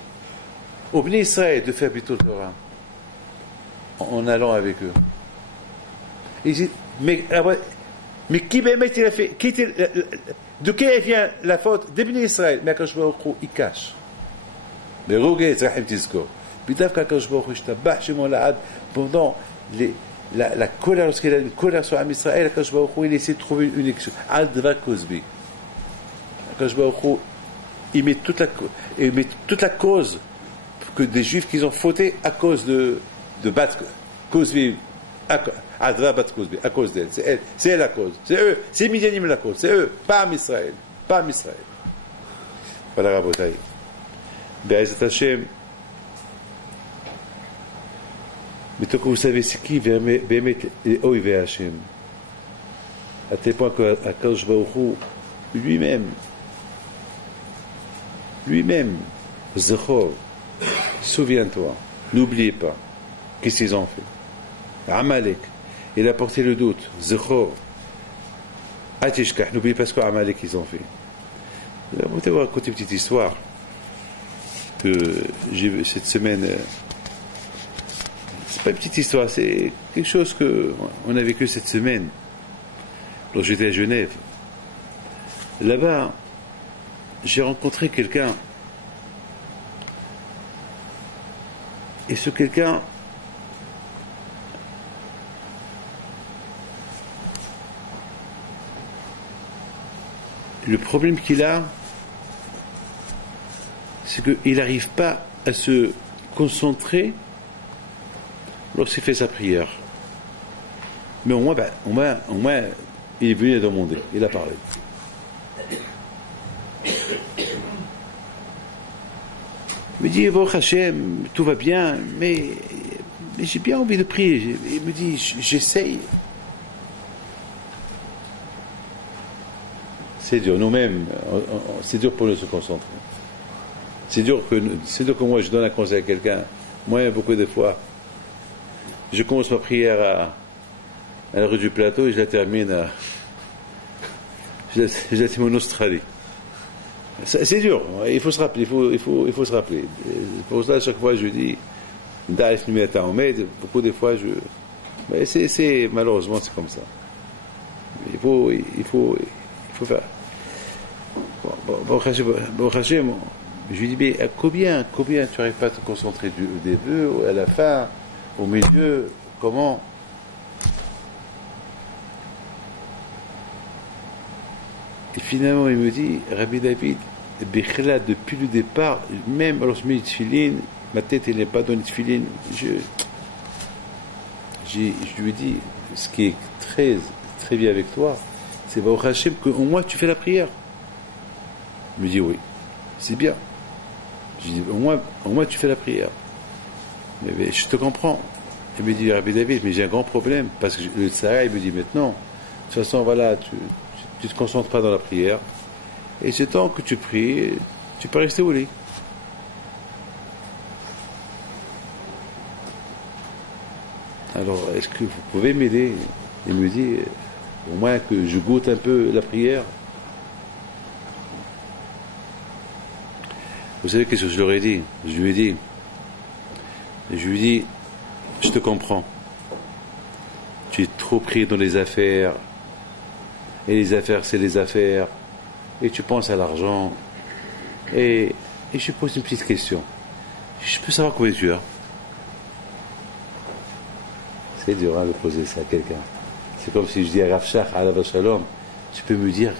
au Bnei Israël de faire Bitotora en allant avec eux. Ils disent, mais qui il a fait, de qui vient la faute des Bnei Israël? Mais Akadosh Baruch Hu, il cache. Mais Roguet, Zahim Tizko. Pendant la colère, lorsqu'il a une colère sur Am Israël, Akadosh Baruch Hu, il essaie de trouver une excuse. Al-Dva Kozbi. Akadosh Baruch Hu, il met toute la cause que des Juifs qui ont fauté à cause de Bat Kozbi, Adva Bat Kozbi, à cause d'elle. C'est elle la cause. C'est eux. C'est Midianim la cause. C'est eux. Pas Am Israël. Pas Am Israël. Voilà, Rabotai. Be'ezat Hashem. Mais tant que vous savez c'est qui, Bémet et Oivé Hashem. À tel point qu'Akadosh Baruch Hu, lui-même, Zechor, souviens-toi, n'oubliez pas, qu'est-ce qu'ils ont fait. Amalek, il a porté le doute, Zechor, Atishkah, n'oubliez pas ce qu'Amalek ils ont fait. Là, vous allez vous raconter une petite histoire que j'ai vue cette semaine. C'est pas une petite histoire, c'est quelque chose qu'on a vécu cette semaine. Lorsque j'étais à Genève, là-bas, j'ai rencontré quelqu'un. Et ce quelqu'un, le problème qu'il a, c'est qu'il n'arrive pas à se concentrer lorsqu'il fait sa prière. Mais au moins, il est venu à demander, il a parlé. Il me dit, Baruch Hashem, tout va bien, mais j'ai bien envie de prier. Il me dit, j'essaye. C'est dur, nous-mêmes, c'est dur pour nous de se concentrer. C'est dur que moi, je donne un conseil à quelqu'un. Moi, beaucoup de fois, je commence ma prière à la rue du Plateau et je la termine je la termine en Australie. C'est dur, il faut se rappeler, il faut se rappeler. Pour ça, à chaque fois, je dis, beaucoup de fois, mais malheureusement, c'est comme ça. Il faut faire. Bon, je lui dis, mais à combien tu n'arrives pas à te concentrer au début, à la fin, au milieu, comment? Et finalement, il me dit, Rabbi David, Bechla, depuis le départ, même lorsque je mets une tefilin, ma tête elle n'est pas dans une tefilin. Je lui dis, ce qui est très, très bien avec toi, c'est Baruch Hashem qu'au moins tu fais la prière. Il me dit oui, c'est bien. Je dis au moins tu fais la prière. Mais je te comprends. Il me dit Rabbi David, mais j'ai un grand problème parce que le Tzara, il me dit maintenant, de toute façon voilà, tu te concentres pas dans la prière. Et ce temps que tu pries, tu peux rester au lit. Alors, est-ce que vous pouvez m'aider et me dire, au moins que je goûte un peu la prière? Vous savez qu'est-ce que je leur ai dit? Je lui ai dit, je te comprends. Tu es trop pris dans les affaires. Et les affaires, c'est les affaires. Et tu penses à l'argent. Et je pose une petite question. Je peux savoir combien tu as? C'est dur de poser ça à quelqu'un. C'est comme si je dis à Rav Shach, à la Shalom, tu peux me dire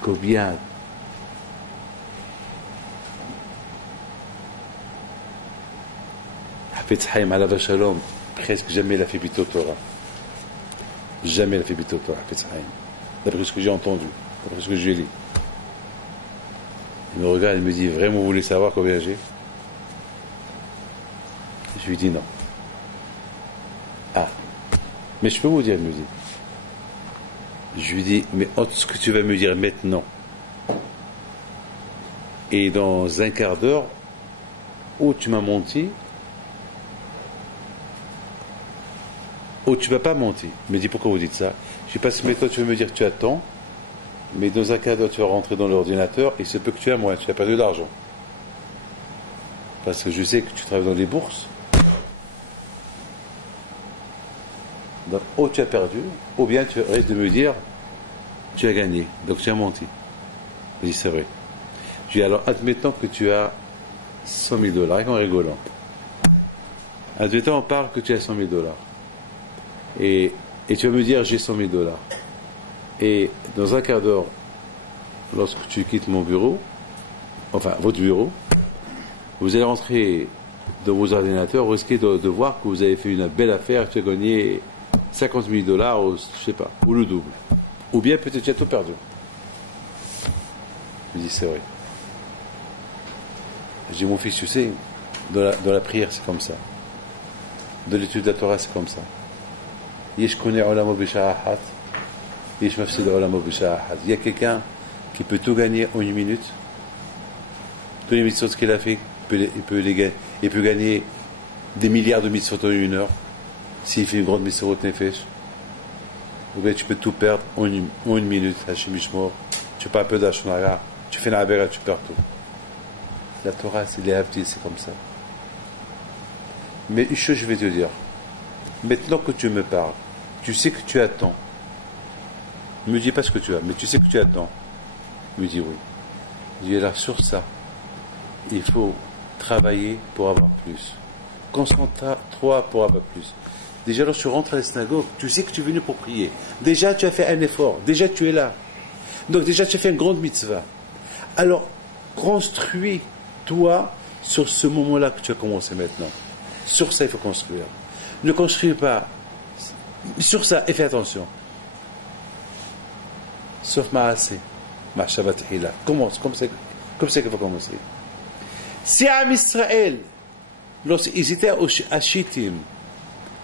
combien? Hafetz Haim, à la Shalom, presque jamais il a fait Bito Torah. Jamais il a fait Bito Torah, Hafetz Haim. D'après ce que j'ai entendu, d'après ce que j'ai lu. Il me regarde, il me dit, vraiment, vous voulez savoir combien j'ai? Je lui dis non. Ah, mais je peux vous dire, il me dit. Je lui dis, mais entre ce que tu vas me dire maintenant et dans un quart d'heure, où tu m'as menti, ou tu ne m'as pas menti. Il me dit, pourquoi vous dites ça? Je dis, parce que toi, tu veux me dire que tu attends, mais dans un quart d'heure, tu vas rentrer dans l'ordinateur, et il se peut que tu as moins, tu as perdu de l'argent. Parce que je sais que tu travailles dans les bourses. Donc, ou tu as perdu, ou bien tu risques de me dire, tu as gagné, donc tu as menti. Je dis, c'est vrai. Je dis, alors, admettons que tu as 100 000 $, en rigolant. Admettons, on parle que tu as 100 000 $. Et tu vas me dire, j'ai 100 000 $. Et dans un quart d'heure, lorsque tu quittes mon bureau, enfin, votre bureau, vous allez rentrer dans vos ordinateurs, vous risquez de voir que vous avez fait une belle affaire, tu as gagné 50 000 $, ou je sais pas, ou le double. Ou bien peut-être tu as tout perdu. Je dis, c'est vrai. Je dis, mon fils, tu sais, dans la prière, c'est comme ça. Dans l'étude de la Torah, c'est comme ça. Il y a quelqu'un qui peut tout gagner en une minute. Tous les mitzvot qu'il a fait, il peut gagner des milliards de mitzvot en une heure. S'il fait une grande mitzvot nefesh. Ou bien tu peux tout perdre en une minute. Hashim Ishmor. Tu fais un peu d'Ashonara. Tu fais une avera, tu perds tout. La Torah, c'est les Havdil, c'est comme ça. Mais une chose, je vais te dire. Maintenant que tu me parles, tu sais que tu attends. Ne me dis pas ce que tu as, mais tu sais que tu attends. Il me dit oui. Je dis là, sur ça, il faut travailler pour avoir plus. Concentre-toi pour avoir plus. Déjà, lorsque tu rentres à la synagogue, tu sais que tu es venu pour prier. Déjà, tu as fait un effort. Déjà, tu es là. Donc, déjà, tu as fait une grande mitzvah. Alors, construis-toi sur ce moment-là que tu as commencé maintenant. Sur ça, il faut construire. Ne construis pas sur ça et fais attention. Sauf Ma'aseh, Ma'shavat Hila. Commence, comme ça qu'il faut commencer. Si à Israël, lorsqu'ils étaient à Shittim,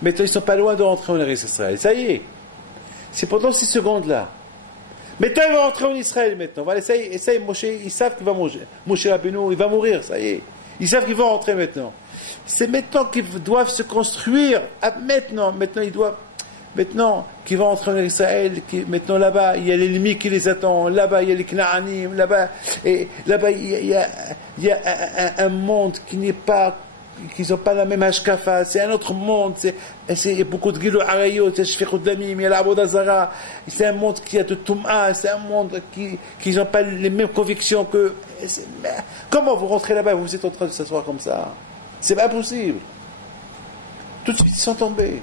maintenant ils ne sont pas loin de rentrer en Israël. Ça y est. C'est pendant ces secondes-là. Maintenant ils vont rentrer en Israël maintenant. Voilà, ça y est, Moshe, ils savent qu'il va manger. Moshe Rabbeinu, il va mourir, ça y est. Ils savent qu'ils vont rentrer maintenant. C'est maintenant qu'ils doivent se construire. Maintenant ils doivent. Maintenant qu'ils vont rentrer en Israël, maintenant là-bas, il y a l'ennemi qui les attend. Là-bas, il y a les Knaanim. Là-bas, il y a un monde qui n'est pas. Qu'ils n'ont pas la même hashkafa, c'est un autre monde, il y a beaucoup de Gilou Arayot, il y a Shfichut Damim, il y a l'Abod Azara, c'est un monde qui a de Toum'a, c'est un monde qui n'ont pas les mêmes convictions que. Comment vous rentrez là-bas, vous êtes en train de s'asseoir comme ça? C'est pas possible. Tout de suite ils sont tombés.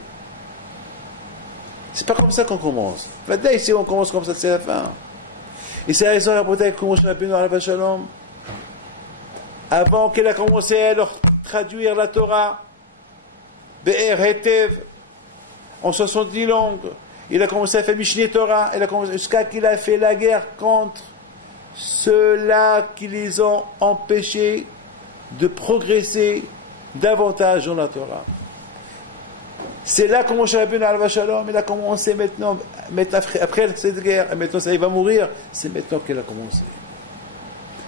C'est pas comme ça qu'on commence. Maintenant, ici on commence comme ça, c'est la fin. Et c'est la raison à la bataille que Moshe Rabbeinu Alav Shalom, avant qu'elle a commencé à leur traduire la Torah, Be'er Hetev, en 70 langues, il a commencé à faire Mishneh Torah, jusqu'à qu'il a fait la guerre contre ceux-là qui les ont empêchés de progresser davantage dans la Torah. C'est là que Moshe Rabbeinu Alav Shalom, il a commencé maintenant après cette guerre, et maintenant ça il va mourir, c'est maintenant qu'elle a commencé.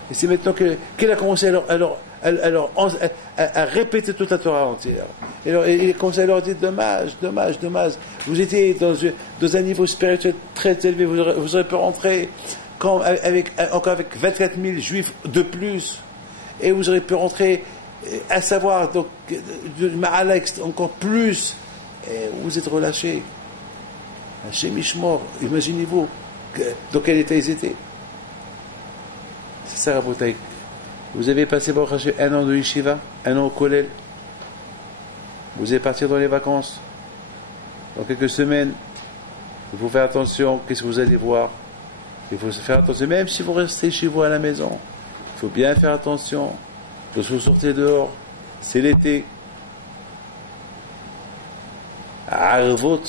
Et c'est maintenant qu'il a commencé à répéter toute la Torah entière. Et alors, il a commencé à leur dire, dommage. Vous étiez dans un niveau spirituel très élevé, vous aurez pu rentrer encore avec 24 000 juifs de plus. Et vous aurez pu rentrer, à savoir, donc, de Ma'alek encore plus. Et vous êtes relâchés. Hashem Ishmor, imaginez-vous dans quel état ils étaient. C'est ça, Rabotai. Vous avez passé un an de yeshiva, un an au kollel. Vous allez partir dans les vacances. Dans quelques semaines, il faut faire attention. Qu'est-ce que vous allez voir? Il faut faire attention. Même si vous restez chez vous à la maison, il faut bien faire attention. Lorsque vous sortez dehors, c'est l'été. Arvot,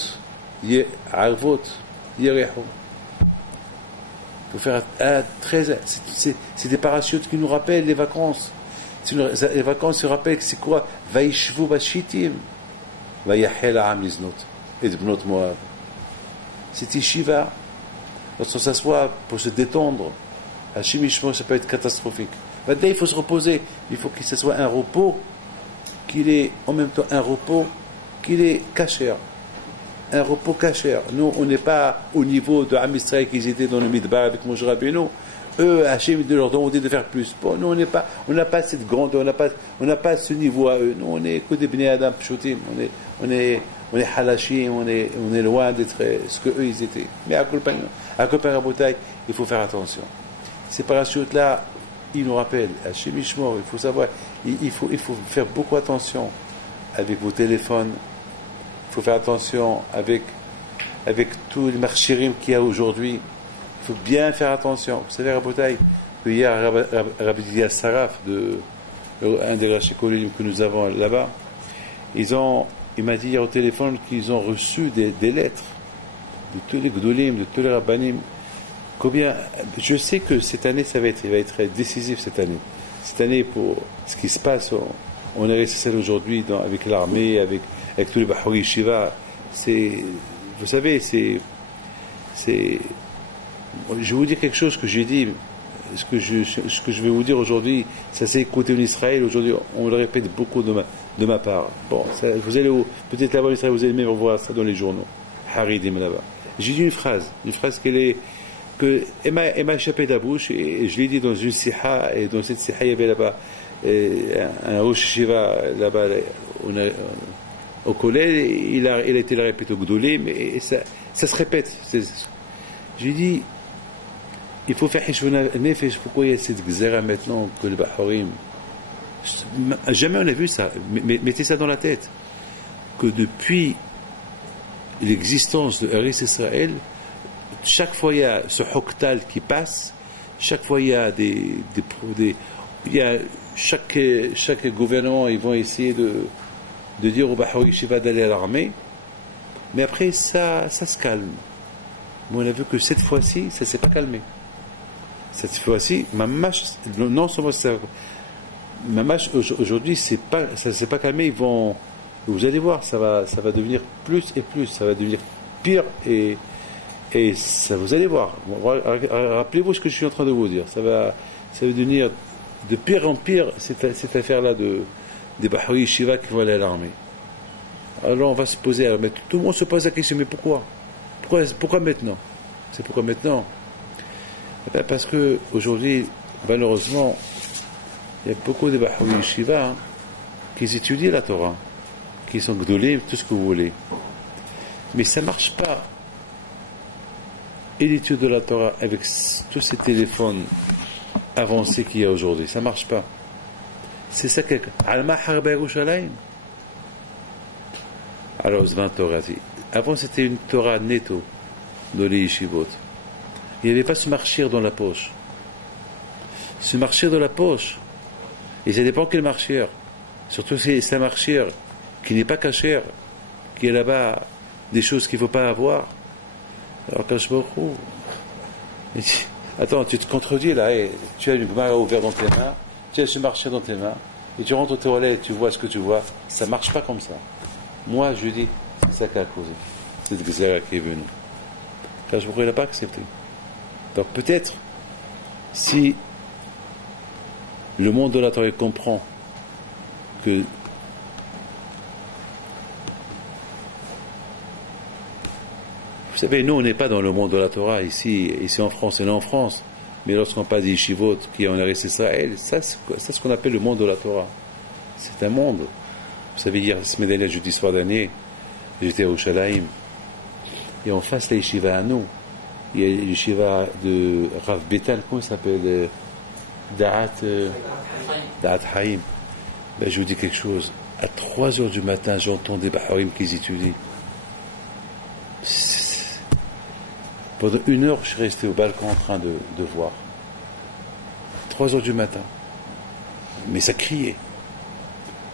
Yerehu. Il faut faire très. C'est des parachutes qui nous rappellent les vacances. Les vacances, ils rappellent que c'est quoi? Vaishvu bashitim, vayachel ha'am liznot, et bnot Moab. C'est Yeshiva. Lorsqu'on s'assoit pour se détendre, Hashim Ishmo, ça peut être catastrophique. Maintenant, il faut se reposer. Il faut que ce soit un repos, qu'il est en même temps un repos, qu'il est kasher. Un repos kasher. Nous, on n'est pas au niveau de Am Israël qu'ils étaient dans le Midbar avec Moshe Rabbeinu. Eux, Hachem de leur demander de faire plus. Bon, nous, on n'a pas cette grande, on n'a pas ce niveau à eux. Nous, on est que des Bnei Adam Pshutim. On est halashim, on est loin d'être ce que eux ils étaient. Mais à Kolpan Rabotai, il faut faire attention. Ces parachutes-là, ils nous rappellent, Hachem Ishmor, il faut savoir, il faut faire beaucoup attention avec vos téléphones. Il faut faire attention avec tous les marchirim qu'il y a aujourd'hui. Il faut bien faire attention. Vous savez, Rabotai, que hier, Rabbi Diaz Saraf, un des rachikolim que nous avons là-bas, il m'a dit hier au téléphone qu'ils ont reçu des lettres de tous les gdolim, de tous les rabbanim. Je sais que cette année, il va être décisif cette année. cette année, pour ce qui se passe, on est resté aujourd'hui avec l'armée, avec tous les Bahoui Shiva. Vous savez, je vais vous dire quelque chose que j'ai dit. Ce que je vais vous dire aujourd'hui, ça s'est écouté en Israël. Aujourd'hui, on le répète beaucoup de ma part. Bon, vous allez peut-être là-bas en Israël, vous allez même voir ça dans les journaux. Haridim là-bas. J'ai dit une phrase elle m'a échappé de la bouche, et je l'ai dit dans une siha, et dans cette siha, il y avait là-bas un Rosh Shiva là-bas au collège, il a été la répété au Gdolim, et ça se répète. J'ai dit, il faut faire Hishvona Nefesh. Pourquoi il y a cette gzera maintenant que le Bahorim, jamais on a vu ça. Mettez ça dans la tête, que depuis l'existence de Eretz Israël, chaque fois il y a ce Hoktal qui passe, chaque fois il y a chaque gouvernement, ils vont essayer de dire au Bahoui Shiva d'aller à l'armée, mais après ça se calme. Mais on a vu que cette fois-ci, ça ne s'est pas calmé. Cette fois-ci, non seulement ça, aujourd'hui, ça ne s'est pas calmé. Vous allez voir, ça va devenir plus et plus, ça va devenir pire, et ça, vous allez voir. Rappelez-vous ce que je suis en train de vous dire. Ça va devenir de pire en pire, cette affaire-là des Bahoui Shiva qui vont aller à l'armée. Alors on va se poser, mais tout le monde se pose la question, mais pourquoi maintenant? C'est pourquoi maintenant? Parce que aujourd'hui, malheureusement, il y a beaucoup de Bahoui Shiva qui étudient la Torah, qui sont gdolim, tout ce que vous voulez. Mais ça ne marche pas. Et l'étude de la Torah avec tous ces téléphones avancés qu'il y a aujourd'hui, ça ne marche pas. C'est ça que Alma Harba Yerushalayim. Alors, Zvan Torati. Avant, c'était une Torah netto dans les yeshivot. Il n'y avait pas ce marchir dans la poche. Ce marchir dans la poche, et ça dépend quel marchir. Surtout si c'est un marchir qui n'est pas caché, qui est là-bas des choses qu'il ne faut pas avoir. Alors quand je me retrouve, attends, tu te contredis là, tu as une Gemara ouverte dans tes mains, tu as ce marchir dans tes mains, et tu rentres aux toilettes, tu vois ce que tu vois. Ça ne marche pas comme ça. Moi, je dis, c'est ça qui a causé. C'est ce Gezerah qui est venu. Quand je ne l'ai pas accepté. Donc peut-être, si le monde de la Torah comprend que vous savez, nous on n'est pas dans le monde de la Torah ici en France, et là en France, mais lorsqu'on parle des yeshivot qui est en Eretz Israël, ça c'est ce qu'on appelle le monde de la Torah. C'est un monde. Vous savez, hier, ce médaille jeudi soir dernier, j'étais au Shalaim, et en face la yeshiva à nous, il y a une yeshiva de Rav Betal, comment il s'appelle, Da'at Haïm. Ben, je vous dis quelque chose, à 3h du matin, j'entends des Bahorim qui étudient. Pendant 1 heure, je suis resté au balcon en train de voir. 3h du matin. Mais ça criait.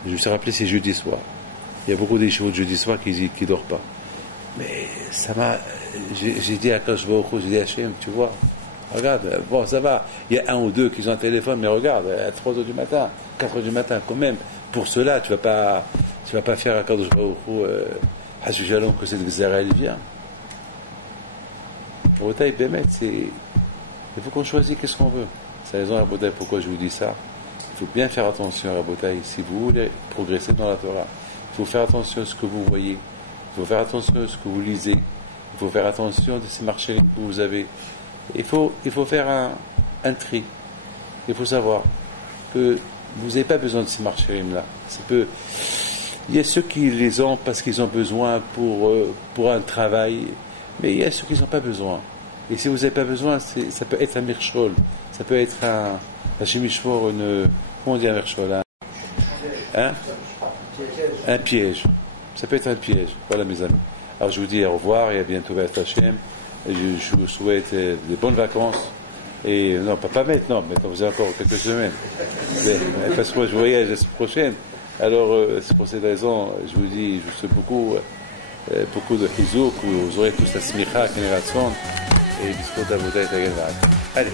Je me suis rappelé, c'est jeudi soir. Il y a beaucoup d'échevaux de jeudi soir qui ne dorment pas. Mais ça m'a... J'ai dit à Kadosh Baruch Hu, j'ai dit à Hachem, tu vois, regarde, bon, ça va. Il y a 1 ou 2 qui ont un téléphone, mais regarde, à 3h du matin, 4h du matin, quand même. Pour cela, tu vas pas faire à Kadosh Baruch Hu, Hashu Shalom, que cette Gezerah, elle vient. Rabotai, Bémet, il faut qu'on choisisse qu'est-ce qu'on veut. C'est la raison, Rabotai, pourquoi je vous dis ça. Il faut bien faire attention, Rabotai, si vous voulez progresser dans la Torah. Il faut faire attention à ce que vous voyez. Il faut faire attention à ce que vous lisez. Il faut faire attention de ces marchés que vous avez. Il faut faire un tri. Il faut savoir que vous n'avez pas besoin de ces marchés-là. Il y a ceux qui les ont parce qu'ils ont besoin pour un travail, mais il y a ceux qui n'ont pas besoin. Et si vous n'avez pas besoin, ça peut être un mirchol, ça peut être un chimichfor, comment on dit un mirchol, un piège. Ça peut être un piège. Voilà, mes amis. Alors je vous dis au revoir et à bientôt vers Hachem. Je vous souhaite de bonnes vacances. Et non, pas maintenant, vous avez encore quelques semaines. Mais, parce que moi je voyage la semaine prochaine. Alors c'est pour cette raison, je vous dis, je vous souhaite beaucoup de chizouk, vous aurez tous la smicha, génération, et discours d'Avoda et Tagelvat. Allez.